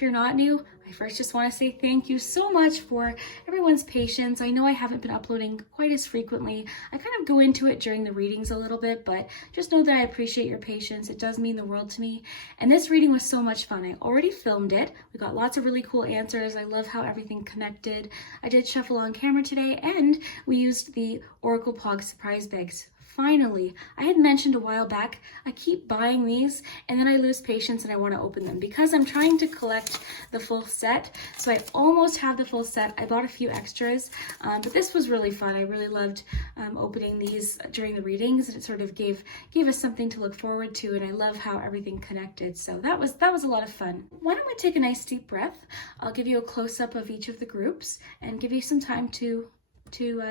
if you're not new, I first just want to say thank you so much for everyone's patience. I know I haven't been uploading quite as frequently. I kind of go into it during the readings a little bit, but just know that I appreciate your patience. It does mean the world to me. And this reading was so much fun. I already filmed it. We got lots of really cool answers. I love how everything connected. I did shuffle on camera today, and we used the Oracle Poggz surprise bags. Finally, I had mentioned a while back, I keep buying these and then I lose patience and I want to open them because I'm trying to collect the full set. So I almost have the full set. I bought a few extras, but this was really fun. I really loved opening these during the readings, and it sort of gave us something to look forward to, and I love how everything connected. So that was a lot of fun. Why don't we take a nice deep breath? I'll give you a close-up of each of the groups and give you some time to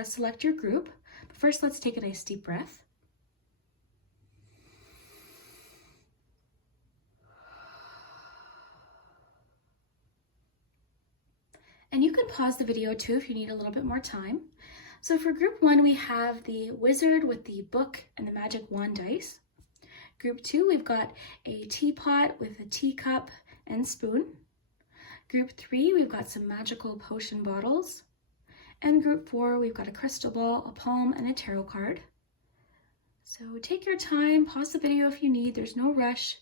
select your group. First, let's take a nice deep breath. And you can pause the video too if you need a little bit more time. So for group 1, we have the wizard with the book and the magic wand dice. Group 2, we've got a teapot with a teacup and spoon. Group 3, we've got some magical potion bottles. And group 4, we've got a crystal ball, a palm, and a tarot card. So take your time, pause the video if you need, there's no rush.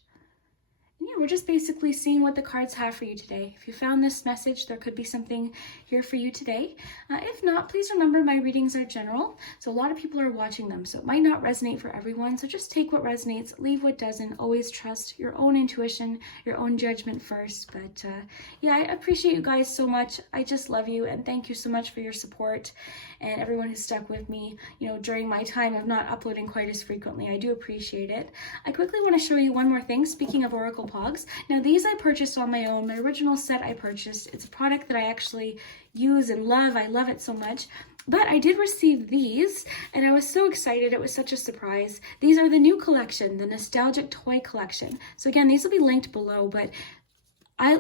And yeah, we're just basically seeing what the cards have for you today. If you found this message, there could be something here for you today. If not, please remember my readings are general, so a lot of people are watching them, so it might not resonate for everyone. So just take what resonates, leave what doesn't. Always trust your own intuition, your own judgment first. But yeah, I appreciate you guys so much. I just love you, and thank you so much for your support and everyone who's stuck with me, you know, during my time of not uploading quite as frequently. I do appreciate it. I quickly want to show you one more thing. Speaking of Oracle Poggz, now these I purchased on my own. My original set I purchased. It's a product that I actually use and love. I love it so much. But I did receive these, and I was so excited. It was such a surprise. These are the new collection, the Nostalgic Toy Collection. So again, these will be linked below, but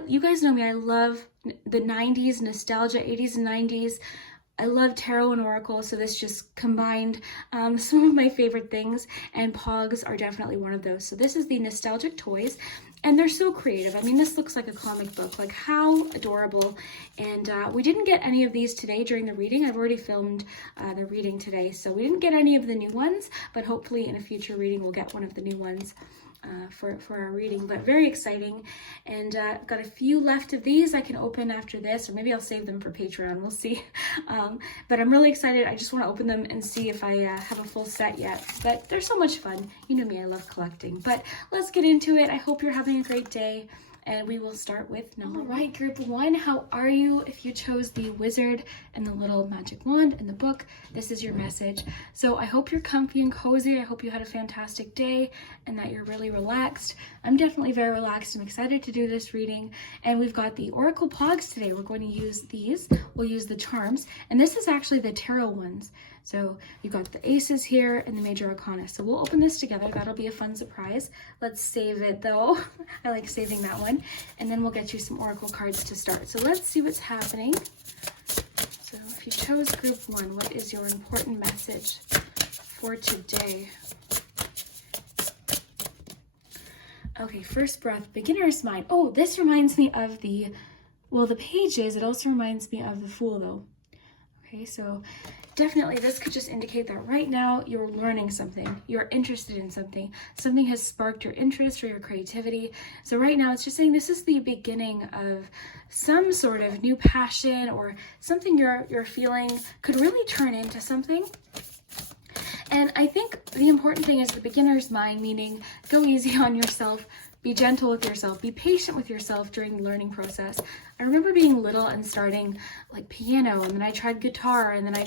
you guys know me. I love the 90s nostalgia, 80s and 90s. I love tarot and oracle, so this just combined some of my favorite things, and Pogs are definitely one of those. So this is the Nostalgic Toys, and they're so creative. I mean, this looks like a comic book, like how adorable. And we didn't get any of these today during the reading. I've already filmed the reading today, so we didn't get any of the new ones, but hopefully in a future reading we'll get one of the new ones. For our reading, but very exciting. And I've got a few left of these I can open after this, or maybe I'll save them for Patreon, we'll see. But I'm really excited. I just want to open them and see if I have a full set yet, but they're so much fun. You know me, I love collecting. But let's get into it. I hope you're having a great day, and we will start with number 1. All right, group 1, how are you? If you chose the wizard and the little magic wand and the book, this is your message. So I hope you're comfy and cozy. I hope you had a fantastic day and that you're really relaxed. I'm definitely very relaxed. I'm excited to do this reading. And we've got the Oracle Poggz today. We're going to use these. We'll use the charms. And this is actually the tarot ones. So you've got the aces here and the major arcana. So we'll open this together. That'll be a fun surprise. Let's save it though. I like saving that one. And then we'll get you some oracle cards to start. So let's see what's happening. So if you chose group 1, what is your important message for today? Okay, first breath, beginner's mind. Oh, this reminds me of the pages. It also reminds me of the Fool though. Okay, so definitely this could just indicate that right now you're learning something, you're interested in something, something has sparked your interest or your creativity. So right now it's just saying this is the beginning of some sort of new passion, or something you're feeling could really turn into something. And I think the important thing is the beginner's mind, meaning go easy on yourself. Be gentle with yourself, be patient with yourself during the learning process. I remember being little and starting like piano, and then I tried guitar, and then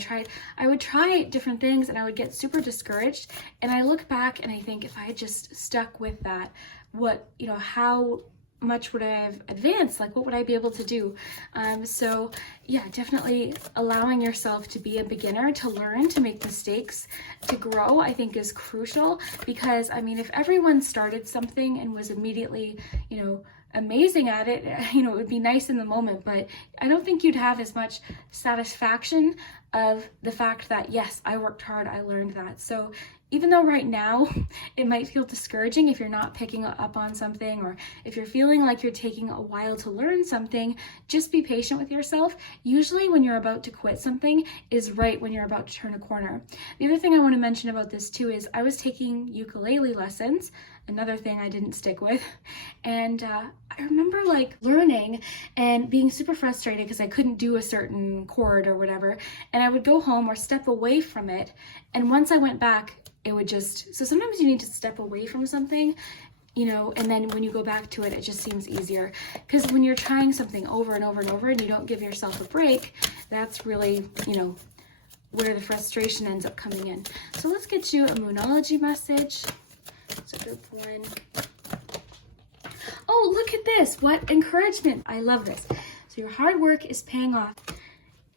I would try different things, and I would get super discouraged. And I look back and I think if I had just stuck with that, how much would I have advanced? Like, what would I be able to do? So yeah, definitely allowing yourself to be a beginner, to learn, to make mistakes, to grow, I think is crucial. Because I mean, if everyone started something and was immediately, amazing at it, you know, it would be nice in the moment, but I don't think you'd have as much satisfaction of the fact that, yes, I worked hard, I learned that. So even though right now it might feel discouraging if you're not picking up on something, or if you're feeling like you're taking a while to learn something, just be patient with yourself. Usually when you're about to quit something is right when you're about to turn a corner. The other thing I want to mention about this too is I was taking ukulele lessons, another thing I didn't stick with, and I remember like learning and being super frustrated because I couldn't do a certain chord or whatever, and I would go home or step away from it, and once I went back, it would just, so sometimes you need to step away from something, you know, and then when you go back to it, it just seems easier. Because when you're trying something over and over and over and you don't give yourself a break, that's really, you know, where the frustration ends up coming in. So let's get you a Moonology message. So group 1. Oh, look at this. What encouragement. I love this. So your hard work is paying off.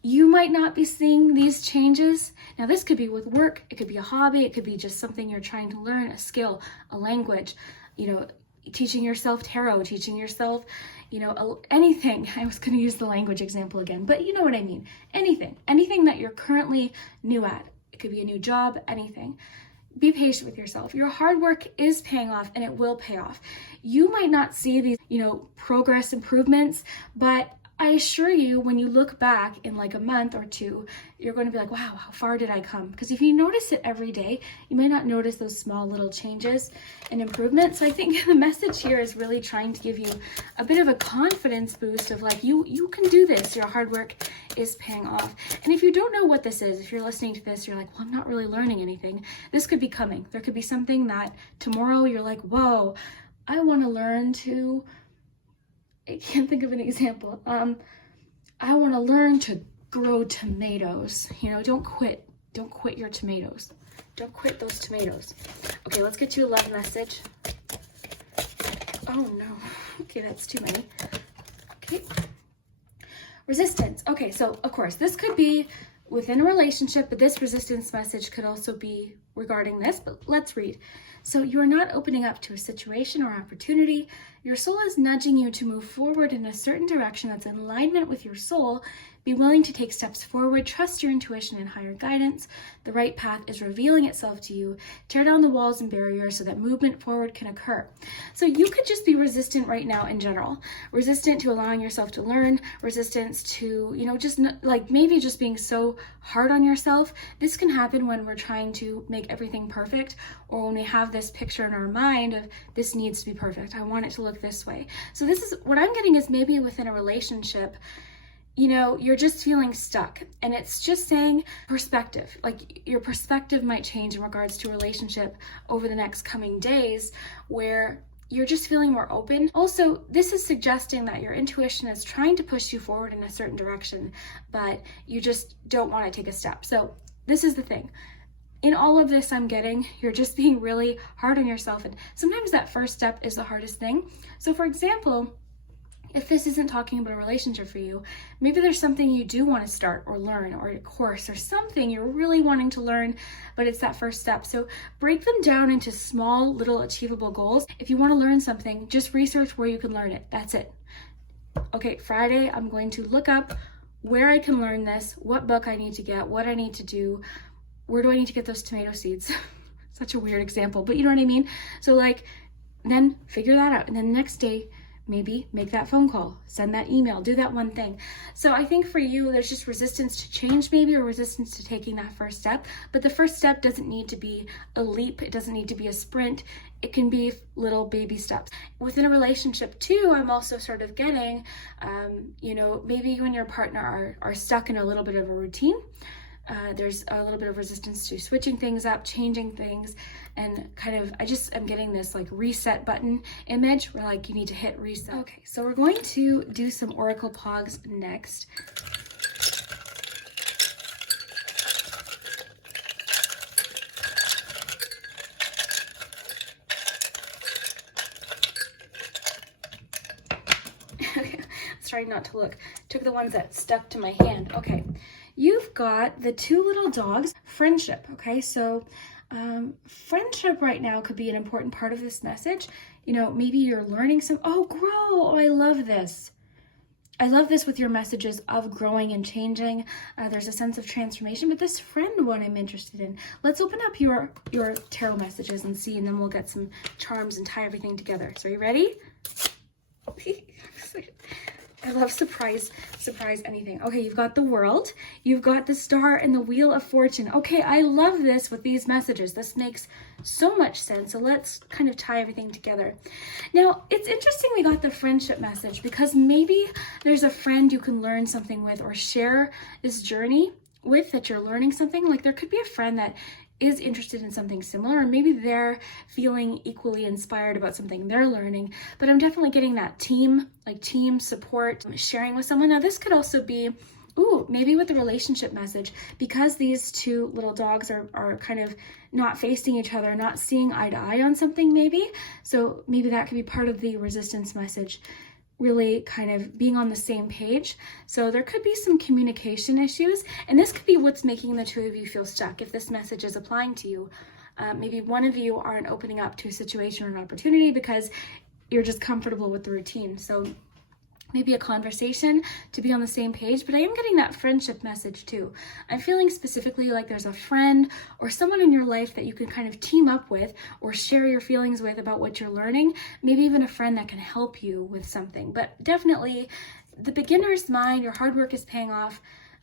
You might not be seeing these changes. Now this could be with work, it could be a hobby, it could be just something you're trying to learn, a skill, a language, you know, teaching yourself tarot, teaching yourself, you know, anything. I was going to use the language example again, but you know what I mean. Anything that you're currently new at. It could be a new job, anything. Be patient with yourself. Your hard work is paying off, and it will pay off. You might not see these, you know, progress improvements, but I assure you, when you look back in like a month or two, you're going to be like, wow, how far did I come? Because if you notice it every day, you may not notice those small little changes and improvements. So I think the message here is really trying to give you a bit of a confidence boost of like, you can do this. Your hard work is paying off. And if you don't know what this is, if you're listening to this, you're like, well, I'm not really learning anything. This could be coming. There could be something that tomorrow you're like, whoa, I want to learn to, I can't think of an example. I want to learn to grow tomatoes. You know, don't quit your tomatoes. Don't quit those tomatoes. Okay, let's get you a love message. Oh no. Okay, that's too many. Okay. Resistance. Okay, so of course, this could be within a relationship, but this resistance message could also be regarding this, but let's read. So you are not opening up to a situation or opportunity. Your soul is nudging you to move forward in a certain direction that's in alignment with your soul. Be willing to take steps forward. Trust your intuition and higher guidance. The right path is revealing itself to you. Tear down the walls and barriers so that movement forward can occur. So you could just be resistant right now in general. Resistant to allowing yourself to learn. Resistance to, you know, just like maybe just being so hard on yourself. This can happen when we're trying to make everything perfect, or when we have this picture in our mind of this needs to be perfect. I want it to look this way. So this is what I'm getting is maybe within a relationship, you know, you're just feeling stuck, and it's just saying perspective. Like your perspective might change in regards to a relationship over the next coming days, where you're just feeling more open. Also, this is suggesting that your intuition is trying to push you forward in a certain direction, but you just don't want to take a step. So this is the thing. In all of this, I'm getting, you're just being really hard on yourself, and sometimes that first step is the hardest thing. So for example, if this isn't talking about a relationship for you, maybe there's something you do want to start or learn, or a course or something you're really wanting to learn, but it's that first step. So break them down into small, little achievable goals. If you want to learn something, just research where you can learn it. That's it. Okay, Friday, I'm going to look up where I can learn this, what book I need to get, what I need to do, where do I need to get those tomato seeds? Such a weird example, but you know what I mean? So like, then figure that out. And then the next day, maybe make that phone call, send that email, do that one thing. So I think for you, there's just resistance to change maybe, or resistance to taking that first step. But the first step doesn't need to be a leap. It doesn't need to be a sprint. It can be little baby steps. Within a relationship too, I'm also sort of getting, you know, maybe you and your partner are stuck in a little bit of a routine. There's a little bit of resistance to switching things up, changing things, and kind of, I just am getting this like reset button image where like you need to hit reset. Okay, so we're going to do some Oracle Pogs next. Okay, let's try not to look. Took the ones that stuck to my hand. Okay. You've got the two little dogs, friendship, okay? So Friendship right now could be an important part of this message. You know, maybe you're learning some, oh, grow. Oh, I love this. I love this with your messages of growing and changing. There's a sense of transformation, but this friend one I'm interested in. Let's open up your tarot messages and see, and then we'll get some charms and tie everything together. So are you ready? I love surprise anything. Okay, you've got the World, you've got the Star, and the Wheel of Fortune. Okay, I love this with these messages. This makes so much sense. So let's kind of tie everything together. Now, it's interesting we got the friendship message because maybe there's a friend you can learn something with or share this journey with, that you're learning something. Like there could be a friend that is interested in something similar, or maybe they're feeling equally inspired about something they're learning, but I'm definitely getting that team support, sharing with someone. Now this could also be, maybe with the relationship message, because these two little dogs are kind of not facing each other, not seeing eye to eye on something maybe. So maybe that could be part of the resistance message, really kind of being on the same page. So there could be some communication issues, and this could be what's making the two of you feel stuck. If this message is applying to you, maybe one of you aren't opening up to a situation or an opportunity because you're just comfortable with the routine. So maybe a conversation to be on the same page, but I am getting that friendship message too. I'm feeling specifically like there's a friend or someone in your life that you can kind of team up with or share your feelings with about what you're learning, maybe even a friend that can help you with something. But definitely the beginner's mind, your hard work is paying off.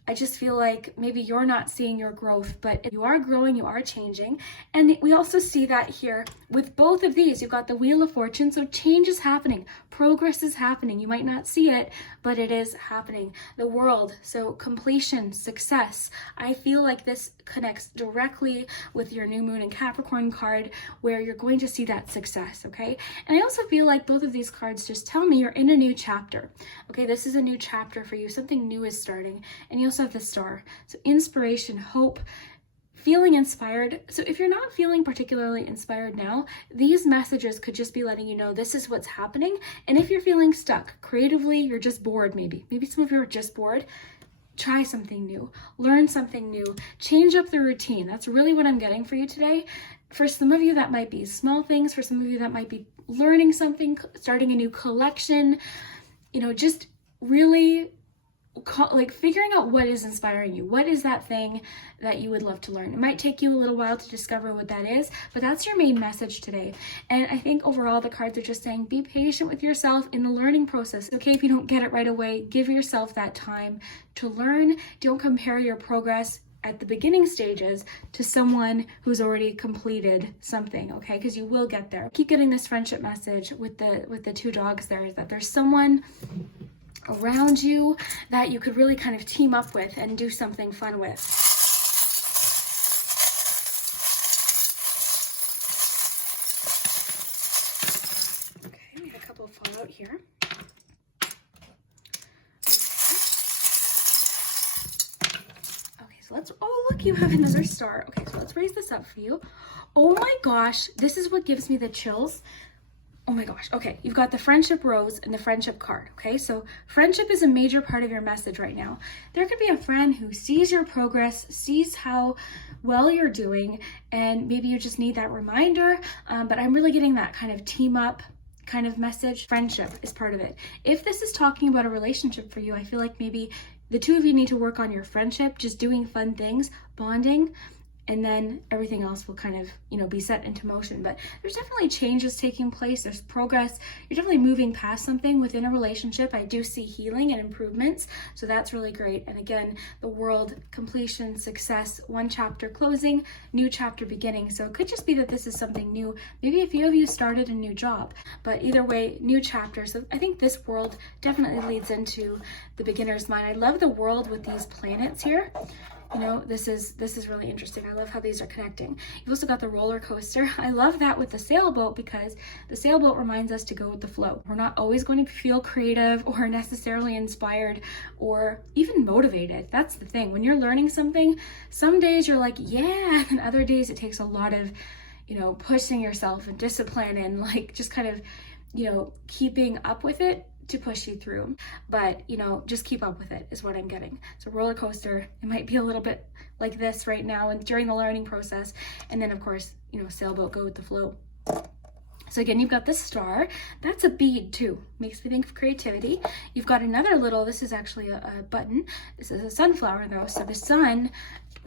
I just feel like maybe you're not seeing your growth, but you are growing, you are changing. And we also see that here with both of these. You've got the Wheel of Fortune, so change is happening, progress is happening. You might not see it, but it is happening. The World, so completion, success. I feel like this connects directly with your new moon and Capricorn card, where you're going to see that success, okay? And I also feel like both of these cards just tell me you're in a new chapter, okay? This is a new chapter for you. Something new is starting. And you also have the Star, so inspiration, hope, feeling inspired. So if you're not feeling particularly inspired now, these messages could just be letting you know this is what's happening. And if you're feeling stuck creatively, you're just bored, maybe some of you are just bored, try something new, learn something new, change up the routine. That's really what I'm getting for you today. For some of you, that might be small things. For some of you, that might be learning something, starting a new collection, just really like figuring out what is inspiring you. What is that thing that you would love to learn? It might take you a little while to discover what that is, but that's your main message today. And I think overall the cards are just saying be patient with yourself in the learning process. Okay, if you don't get it right away, give yourself that time to learn. Don't compare your progress at the beginning stages to someone who's already completed something, okay? Because you will get there. Keep getting this friendship message with the two dogs there, is that there's someone around you that you could really kind of team up with and do something fun with. Okay, we had a couple fall out here. Okay, so let's, oh look, you have another Star. Okay, so let's raise this up for you. Oh my gosh, this is what gives me the chills. Oh my gosh. Okay, you've got the Friendship Rose and the Friendship card. Okay, so friendship is a major part of your message right now. There could be a friend who sees your progress, sees how well you're doing, and maybe you just need that reminder. But I'm really getting that kind of team up kind of message. Friendship is part of it. If this is talking about a relationship for you, I feel like maybe the two of you need to work on your friendship, just doing fun things, bonding, and then everything else will kind of, be set into motion. But there's definitely changes taking place. There's progress. You're definitely moving past something within a relationship. I do see healing and improvements. So that's really great. And again, the World, completion, success, one chapter closing, new chapter beginning. So it could just be that this is something new. Maybe a few of you started a new job, but either way, new chapter. So I think this World definitely leads into the beginner's mind. I love the World with these planets here. This is really interesting. I love how these are connecting. You've also got the roller coaster. I love that with the sailboat, because the sailboat reminds us to go with the flow. We're not always going to feel creative or necessarily inspired or even motivated. That's the thing. When you're learning something, some days you're like, yeah, and other days it takes a lot of, pushing yourself and discipline and like just kind of, keeping up with it to push you through, but you know, just keep up with it is what I'm getting. So roller coaster, it might be a little bit like this right now and during the learning process, and then of course, you know, sailboat, go with the flow. So again, you've got the star. That's a bead too. Makes me think of creativity. You've got another little, this is actually a button. This is a sunflower though. So the sun,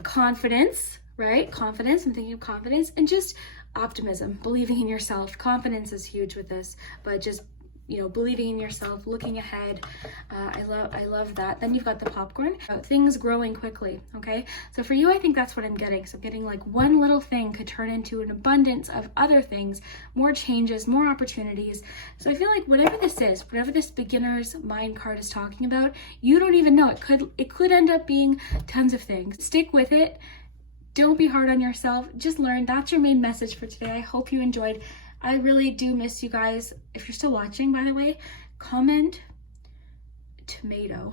confidence, right? Confidence, I'm thinking of confidence, and just optimism, believing in yourself. Confidence is huge with this, but just, you know, believing in yourself, looking ahead. I love that. Then you've got the popcorn, things growing quickly. Okay, so for you, I think that's what I'm getting. So getting like one little thing could turn into an abundance of other things, more changes, more opportunities. So I feel like whatever this is, whatever this beginner's mind card is talking about, you don't even know. It could end up being tons of things. Stick with it. Don't be hard on yourself. Just learn. That's your main message for today. I hope you enjoyed. I really do miss you guys. If you're still watching, by the way, comment tomato.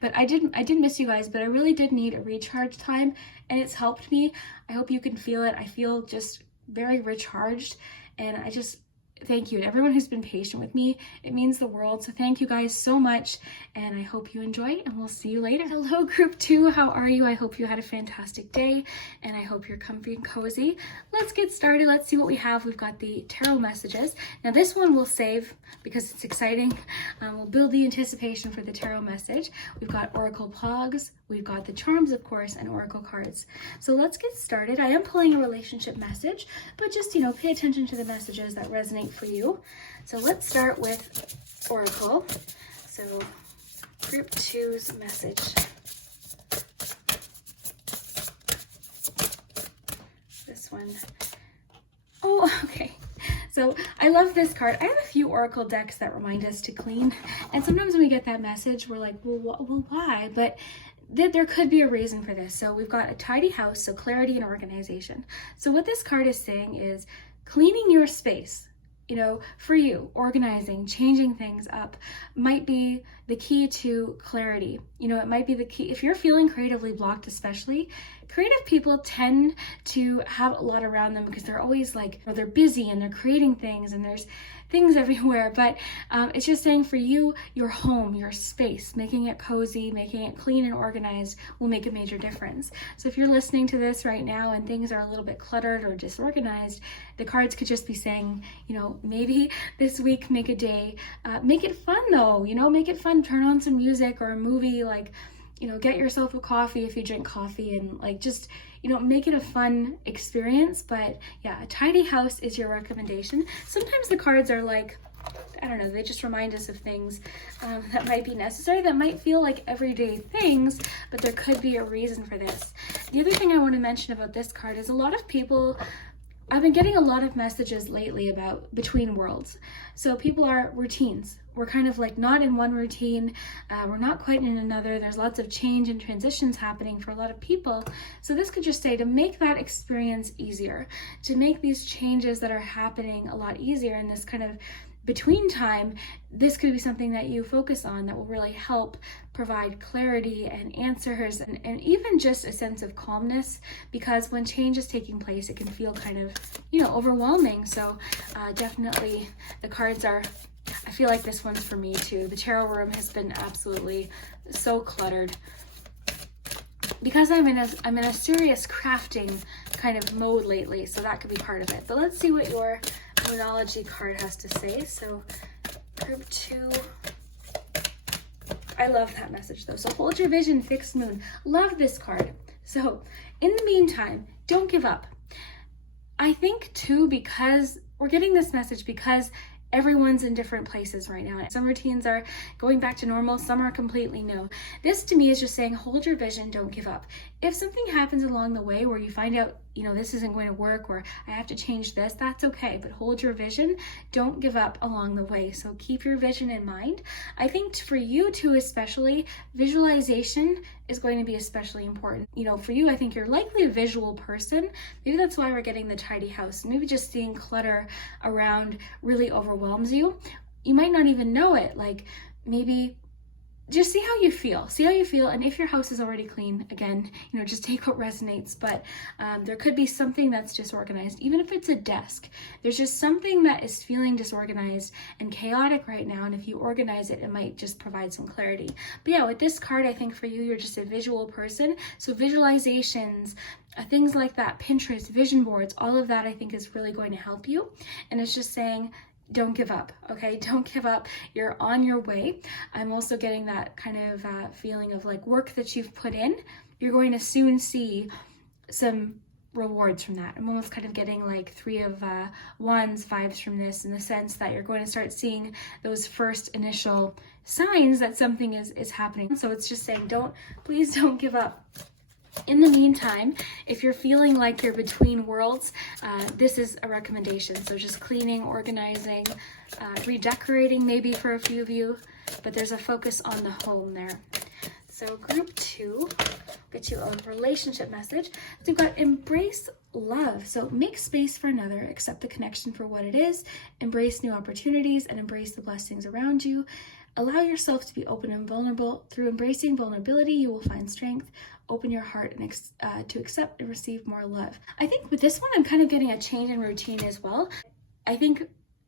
But I did miss you guys, but I really did need a recharge time, and it's helped me. I hope you can feel it. I feel just very recharged, and I just thank you to everyone who's been patient with me. It means the world. So thank you guys so much, and I hope you enjoy, and we'll see you later. Hello, group 2. How are you? I hope you had a fantastic day, and I hope you're comfy and cozy. Let's get started. Let's see what we have. We've got the tarot messages. Now this one we'll save because it's exciting. We'll build the anticipation for the tarot message. We've got Oracle Pogs. We've got the charms, of course, and Oracle cards. So let's get started. I am pulling a relationship message, but just, you know, pay attention to the messages that resonate for you. So let's start with Oracle. So group 2's message. This one. Oh, okay. So I love this card. I have a few Oracle decks that remind us to clean. And sometimes when we get that message, we're like, well why? But there could be a reason for this. So we've got a tidy house, so clarity and organization. So what this card is saying is cleaning your space, you know, for you, organizing, changing things up might be the key to clarity. You know, it might be the key. If you're feeling creatively blocked, especially, creative people tend to have a lot around them because they're always like, or they're busy and they're creating things and there's things everywhere. But it's just saying for you, your home, your space, making it cozy, making it clean and organized will make a major difference. So if you're listening to this right now and things are a little bit cluttered or disorganized, the cards could just be saying, you know, maybe this week make a day, make it fun though, you know, make it fun, turn on some music or a movie, like, you know, get yourself a coffee if you drink coffee, and like just, you know, make it a fun experience. But yeah, a tidy house is your recommendation. Sometimes the cards are like, I don't know, they just remind us of things that might be necessary, that might feel like everyday things, but there could be a reason for this. The other thing I want to mention about this card is a lot of people, I've been getting a lot of messages lately about between worlds. So people are routines. We're kind of like not in one routine. We're not quite in another. There's lots of change and transitions happening for a lot of people. So this could just say to make that experience easier, to make these changes that are happening a lot easier in this kind of between time, this could be something that you focus on that will really help provide clarity and answers and even just a sense of calmness, because when change is taking place, it can feel kind of, you know, overwhelming. So definitely the cards are, I feel like this one's for me too. The tarot room has been absolutely so cluttered because I'm in a serious crafting kind of mode lately, so that could be part of it. But let's see what your Moonology card has to say. So group 2, I love that message though. So hold your vision, fixed moon. Love this card. So in the meantime, don't give up. I think too, because we're getting this message because everyone's in different places right now. Some routines are going back to normal, some are completely new. This to me is just saying, hold your vision, don't give up. If something happens along the way where you find out, you know, this isn't going to work, or I have to change this, that's okay, but hold your vision, don't give up along the way. So keep your vision in mind. I think for you too, especially, visualization is going to be especially important. You know, for you, I think you're likely a visual person. Maybe that's why we're getting the tidy house. Maybe just seeing clutter around really overwhelms you. You might not even know it. Like maybe just see how you feel. See how you feel, and if your house is already clean, again, just take what resonates. But there could be something that's disorganized, even if it's a desk. There's just something that is feeling disorganized and chaotic right now, and if you organize it, it might just provide some clarity. But yeah, with this card, I think for you, you're just a visual person, so visualizations, things like that, Pinterest, vision boards, all of that I think is really going to help you. And it's just saying, don't give up, okay? Don't give up. You're on your way. I'm also getting that kind of feeling of like work that you've put in. You're going to soon see some rewards from that. I'm almost kind of getting like 3 of Wands vibes from this, in the sense that you're going to start seeing those first initial signs that something is happening. So it's just saying, please don't give up. In the meantime, if you're feeling like you're between worlds, this is a recommendation. So just cleaning, organizing, redecorating maybe for a few of you, but there's a focus on the home there. So group 2, get you a relationship message. So we've got embrace love. So make space for another, accept the connection for what it is, embrace new opportunities, and embrace the blessings around you. Allow yourself to be open and vulnerable. Through embracing vulnerability, you will find strength. Open your heart and to accept and receive more love. I think with this one, I'm kind of getting a change in routine as well. I think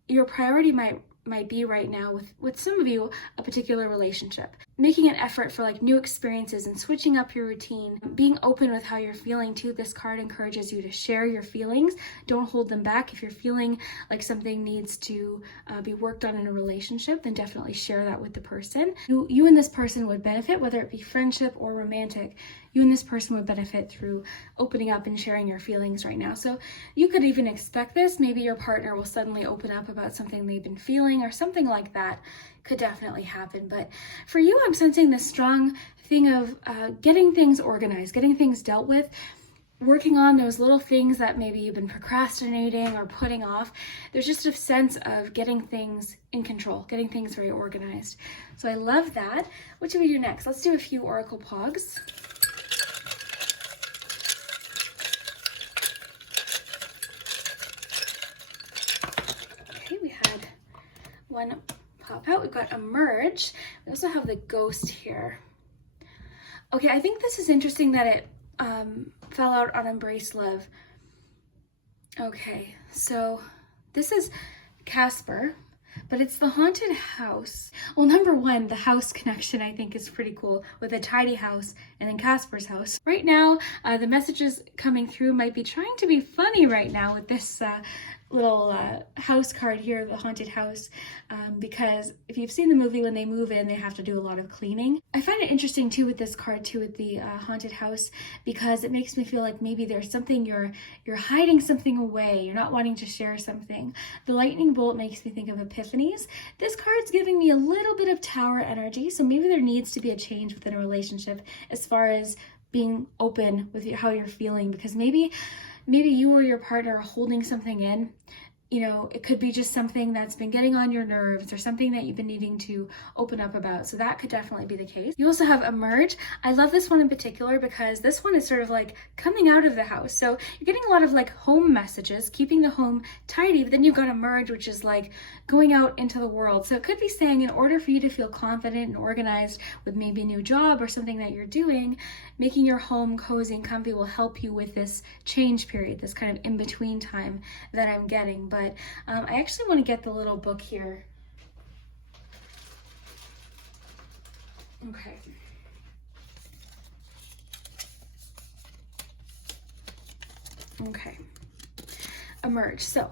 your priority might be right now with some of you, a particular relationship. Making an effort for like new experiences and switching up your routine, being open with how you're feeling too. This card encourages you to share your feelings. Don't hold them back. If you're feeling like something needs to be worked on in a relationship, then definitely share that with the person. You and this person would benefit, whether it be friendship or romantic. You and this person would benefit through opening up and sharing your feelings right now. So you could even expect this. Maybe your partner will suddenly open up about something they've been feeling, or something like that could definitely happen. But for you, I'm sensing this strong thing of getting things organized, getting things dealt with, working on those little things that maybe you've been procrastinating or putting off. There's just a sense of getting things in control, getting things very organized. So I love that. What should we do next? Let's do a few Oracle Pogs. Okay, we had one pop out. We've got emerge. We also have the ghost here. Okay, I think this is interesting that it fell out on embrace love. Okay, so this is Casper, but it's the haunted house. Well, number one, the house connection I think is pretty cool, with a tidy house and then Casper's house. Right now, the messages coming through might be trying to be funny right now with this little house card here, the haunted house, because if you've seen the movie, when they move in, they have to do a lot of cleaning. I find it interesting too with this card too, with the haunted house, because it makes me feel like maybe there's something you're hiding something away, you're not wanting to share something. The lightning bolt makes me think of epiphanies. This card's giving me a little bit of tower energy, so maybe there needs to be a change within a relationship as far as being open with how you're feeling, because maybe you or your partner are holding something in. It could be just something that's been getting on your nerves, or something that you've been needing to open up about. So that could definitely be the case. You also have emerge. I love this one in particular because this one is sort of like coming out of the house. So you're getting a lot of like home messages, keeping the home tidy, but then you've got emerge, which is like going out into the world. So it could be saying, in order for you to feel confident and organized with maybe a new job or something that you're doing, making your home cozy and comfy will help you with this change period, this kind of in-between time that I'm getting. But I actually want to get the little book here. Okay. Okay. Emerge. So,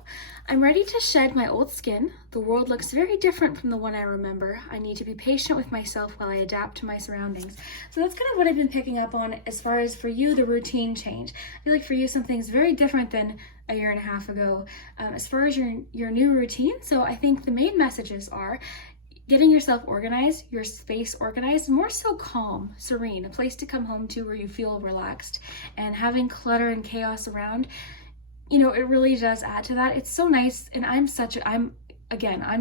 I'm ready to shed my old skin. The world looks very different from the one I remember. I need to be patient with myself while I adapt to my surroundings. So that's kind of what I've been picking up on as far as for you, the routine change. I feel like for you, something's very different than a year and a half ago as far as your new routine. So I think the main messages are getting yourself organized, your space organized, more so calm, serene, a place to come home to where you feel relaxed, and having clutter and chaos around. It really does add to that. It's so nice. And I'm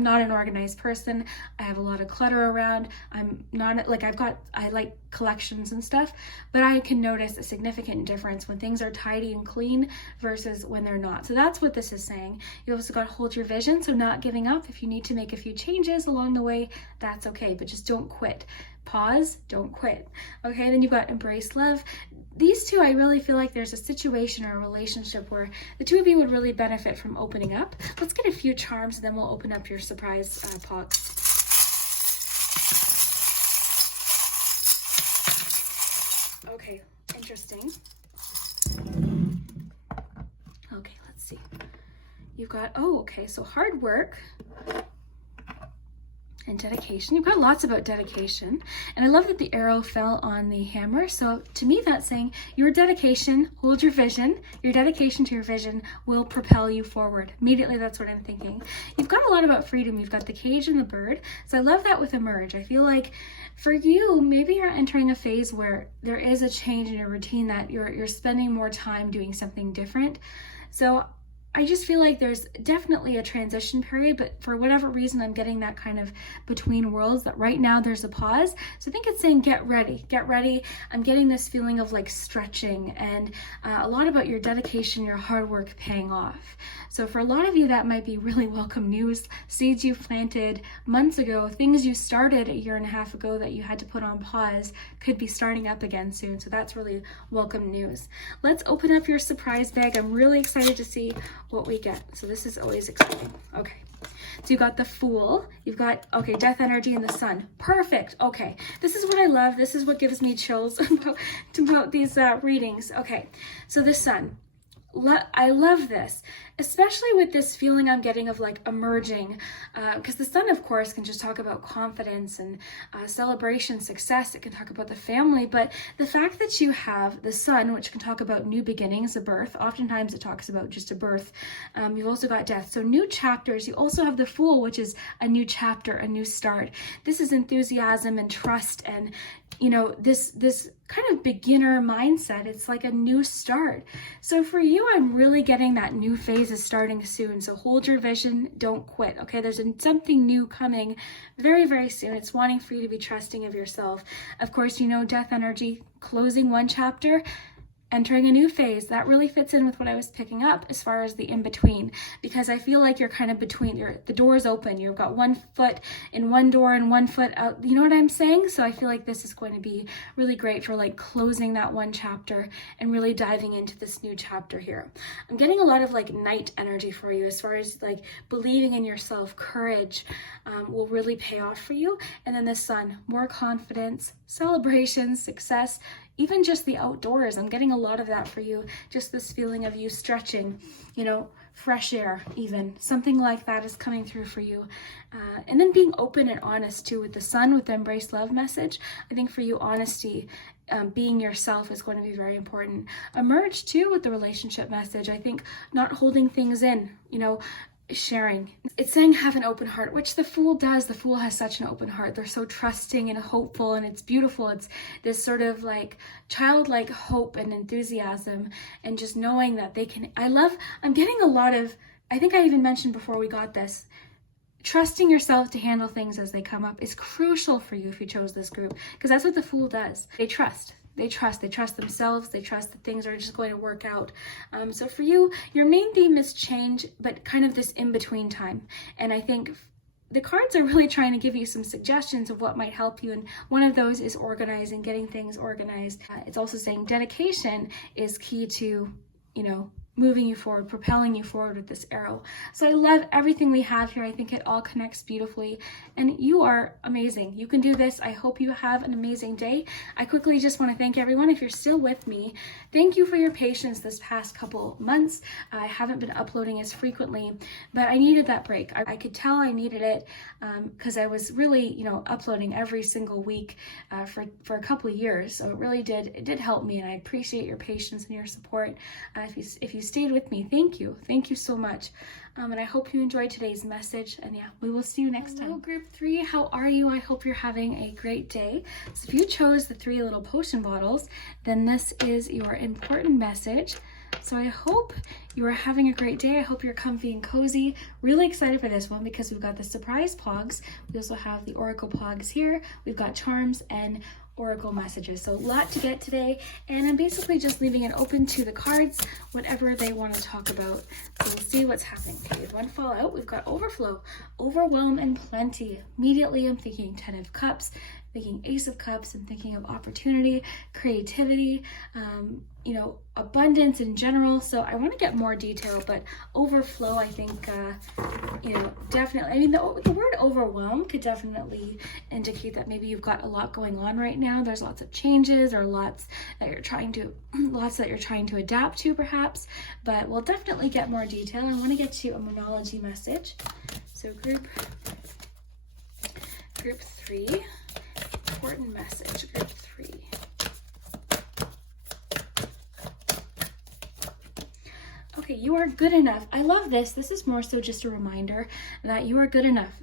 not an organized person. I have a lot of clutter around. I'm not like, I like collections and stuff, but I can notice a significant difference when things are tidy and clean versus when they're not. So that's what this is saying. You also got to hold your vision. So not giving up. If you need to make a few changes along the way, that's okay, but just don't quit. pause, don't quit. Okay, then you've got embrace love. These two, I really feel like there's a situation or a relationship where the two of you would really benefit from opening up. Let's get a few charms and then we'll open up your surprise Pogs. Okay, interesting. Okay, let's see. You've got, oh, okay, so hard work and dedication. You've got lots about dedication. And I love that the arrow fell on the hammer. So to me, that's saying your dedication, hold your vision. Your dedication to your vision will propel you forward. Immediately, that's what I'm thinking. You've got a lot about freedom. You've got the cage and the bird. So I love that with emerge. I feel like for you, maybe you're entering a phase where there is a change in your routine, that you're spending more time doing something different. So I just feel like there's definitely a transition period, but for whatever reason, I'm getting that kind of between worlds, that right now there's a pause. So I think it's saying get ready, get ready. I'm getting this feeling of like stretching and a lot about your dedication, your hard work paying off. So for a lot of you, that might be really welcome news. Seeds you planted months ago, things you started a year and a half ago that you had to put on pause could be starting up again soon. So that's really welcome news. Let's open up your surprise bag. I'm really excited to see what we get. So this is always exciting. Okay. So you've got the Fool, you've got, okay, death energy and the Sun. Perfect. Okay. This is what I love. This is what gives me chills about these readings. Okay. So the Sun. I love this, especially with this feeling I'm getting of like emerging, because the Sun, of course, can just talk about confidence and celebration, success. It can talk about the family, but the fact that you have the Sun, which can talk about new beginnings, a birth. Oftentimes it talks about just a birth. You've also got death. So new chapters. You also have the Fool, which is a new chapter, a new start. This is enthusiasm and trust and, you know, this kind of beginner mindset. It's like a new start. So for you, I'm really getting that new phase is starting soon. So hold your vision, don't quit. Okay, there's something new coming very, very soon. It's wanting for you to be trusting of yourself. Of course, you know, death energy, closing one chapter, entering a new phase. That really fits in with what I was picking up as far as the in-between, because I feel like you're kind of between, the door's open. You've got one foot in one door and one foot out. You know what I'm saying? So I feel like this is going to be really great for like closing that one chapter and really diving into this new chapter here. I'm getting a lot of like night energy for you as far as like believing in yourself, courage will really pay off for you. And then the Sun, more confidence, celebration, success, even just the outdoors. I'm getting a lot of that for you. Just this feeling of you stretching, you know, fresh air, even something like that is coming through for you. And then being open and honest too with the Sun, with the embrace love message. I think for you, honesty, being yourself is going to be very important. Emerge too with the relationship message. I think not holding things in, you know, sharing. It's saying have an open heart, which the Fool does. The Fool has such an open heart. They're so trusting and hopeful, and it's beautiful. It's this sort of like childlike hope and enthusiasm, and just knowing that they can. I'm getting a lot of, I think I even mentioned before we got this, trusting yourself to handle things as they come up is crucial for you if you chose this group, because that's what the Fool does. They trust. They trust themselves. They trust that things are just going to work out. So for you, your main theme is change, but kind of this in-between time. And I think the cards are really trying to give you some suggestions of what might help you. And one of those is organizing, getting things organized. It's also saying dedication is key to, you know, moving you forward, propelling you forward with this arrow. So I love everything we have here. I think it all connects beautifully, and you are amazing. You can do this. I hope you have an amazing day. I quickly just want to thank everyone. If you're still with me, thank you for your patience this past couple months. I haven't been uploading as frequently, but I needed that break. I could tell I needed it because I was really, you know, uploading every single week for a couple of years. So it did help me, and I appreciate your patience and your support. If you stayed with me, thank you so much, and I hope you enjoyed today's message, and yeah, we will see you next time. Hello, group 3, how are you? I hope you're having a great day. So if you chose the 3 little potion bottles, then this is your important message. So I hope you are having a great day. I hope you're comfy and cozy. Really excited for this one because we've got the surprise Pogs. We also have the Oracle Pogs here. We've got charms and Oracle messages. So a lot to get today, and I'm basically just leaving it open to the cards, whatever they want to talk about. So we'll see what's happening. Okay, we have one fall out. We've got overflow, overwhelm, and plenty. Immediately I'm thinking 10 of Cups, thinking Ace of Cups and thinking of opportunity, creativity, you know, abundance in general. So I want to get more detail, but overflow, I think, you know, definitely, I mean, the word overwhelm could definitely indicate that maybe you've got a lot going on right now. There's lots of changes or lots that you're trying to adapt to perhaps, but we'll definitely get more detail. I want to get you a Moonology message. So group 3, important message, group 3. Okay, you are good enough. I love this. This is more so just a reminder that you are good enough.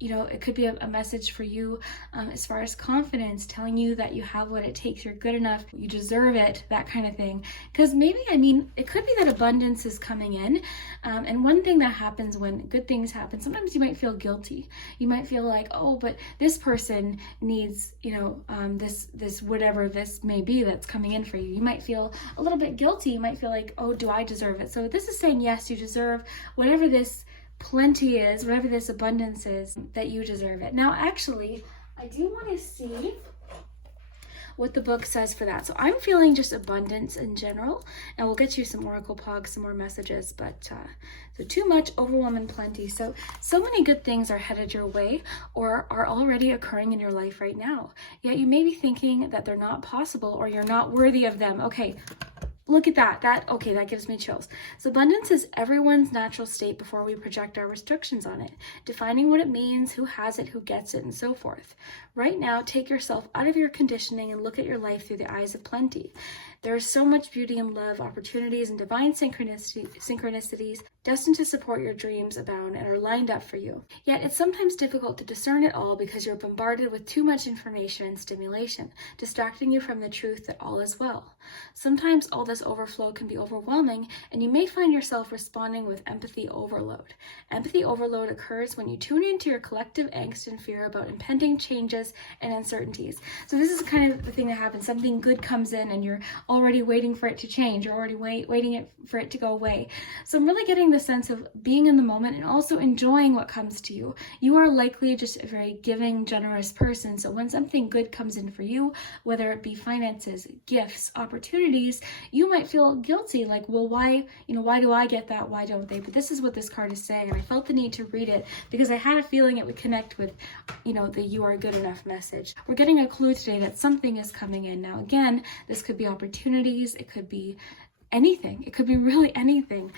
You know, it could be a message for you as far as confidence, telling you that you have what it takes, you're good enough, you deserve it, that kind of thing. Because maybe, I mean, it could be that abundance is coming in. And one thing that happens when good things happen, sometimes you might feel guilty. You might feel like, oh, but this person needs, you know, this whatever this may be that's coming in for you. You might feel a little bit guilty. You might feel like, oh, do I deserve it? So this is saying, yes, you deserve whatever this plenty is, whatever this abundance is, that you deserve it. Now, actually, I do want to see what the book says for that. So I'm feeling just abundance in general, and we'll get you some Oracle Pogs, some more messages, but so too much, overwhelm, and plenty. So many good things are headed your way or are already occurring in your life right now. Yet you may be thinking that they're not possible or you're not worthy of them. Okay. Look at that. Okay, that gives me chills. So abundance is everyone's natural state before we project our restrictions on it, defining what it means, who has it, who gets it, and so forth. Right now, take yourself out of your conditioning and look at your life through the eyes of plenty. There is so much beauty and love, opportunities, and divine synchronicities destined to support your dreams abound and are lined up for you. Yet it's sometimes difficult to discern it all because you're bombarded with too much information and stimulation, distracting you from the truth that all is well. Sometimes all this overflow can be overwhelming, and you may find yourself responding with empathy overload. Empathy overload occurs when you tune into your collective angst and fear about impending changes and uncertainties. So this is kind of the thing that happens. Something good comes in and you're already waiting for it to change. You're already waiting for it to go away. So I'm really getting the sense of being in the moment and also enjoying what comes to you. You are likely just a very giving, generous person. So when something good comes in for you, whether it be finances, gifts, opportunities, you might feel guilty, like, well, why do I get that? Why don't they? But this is what this card is saying, and I felt the need to read it because I had a feeling it would connect with, you know, the you are good enough message. We're getting a clue today that something is coming in. Now, again, this could be opportunities, it could be anything, it could be really anything.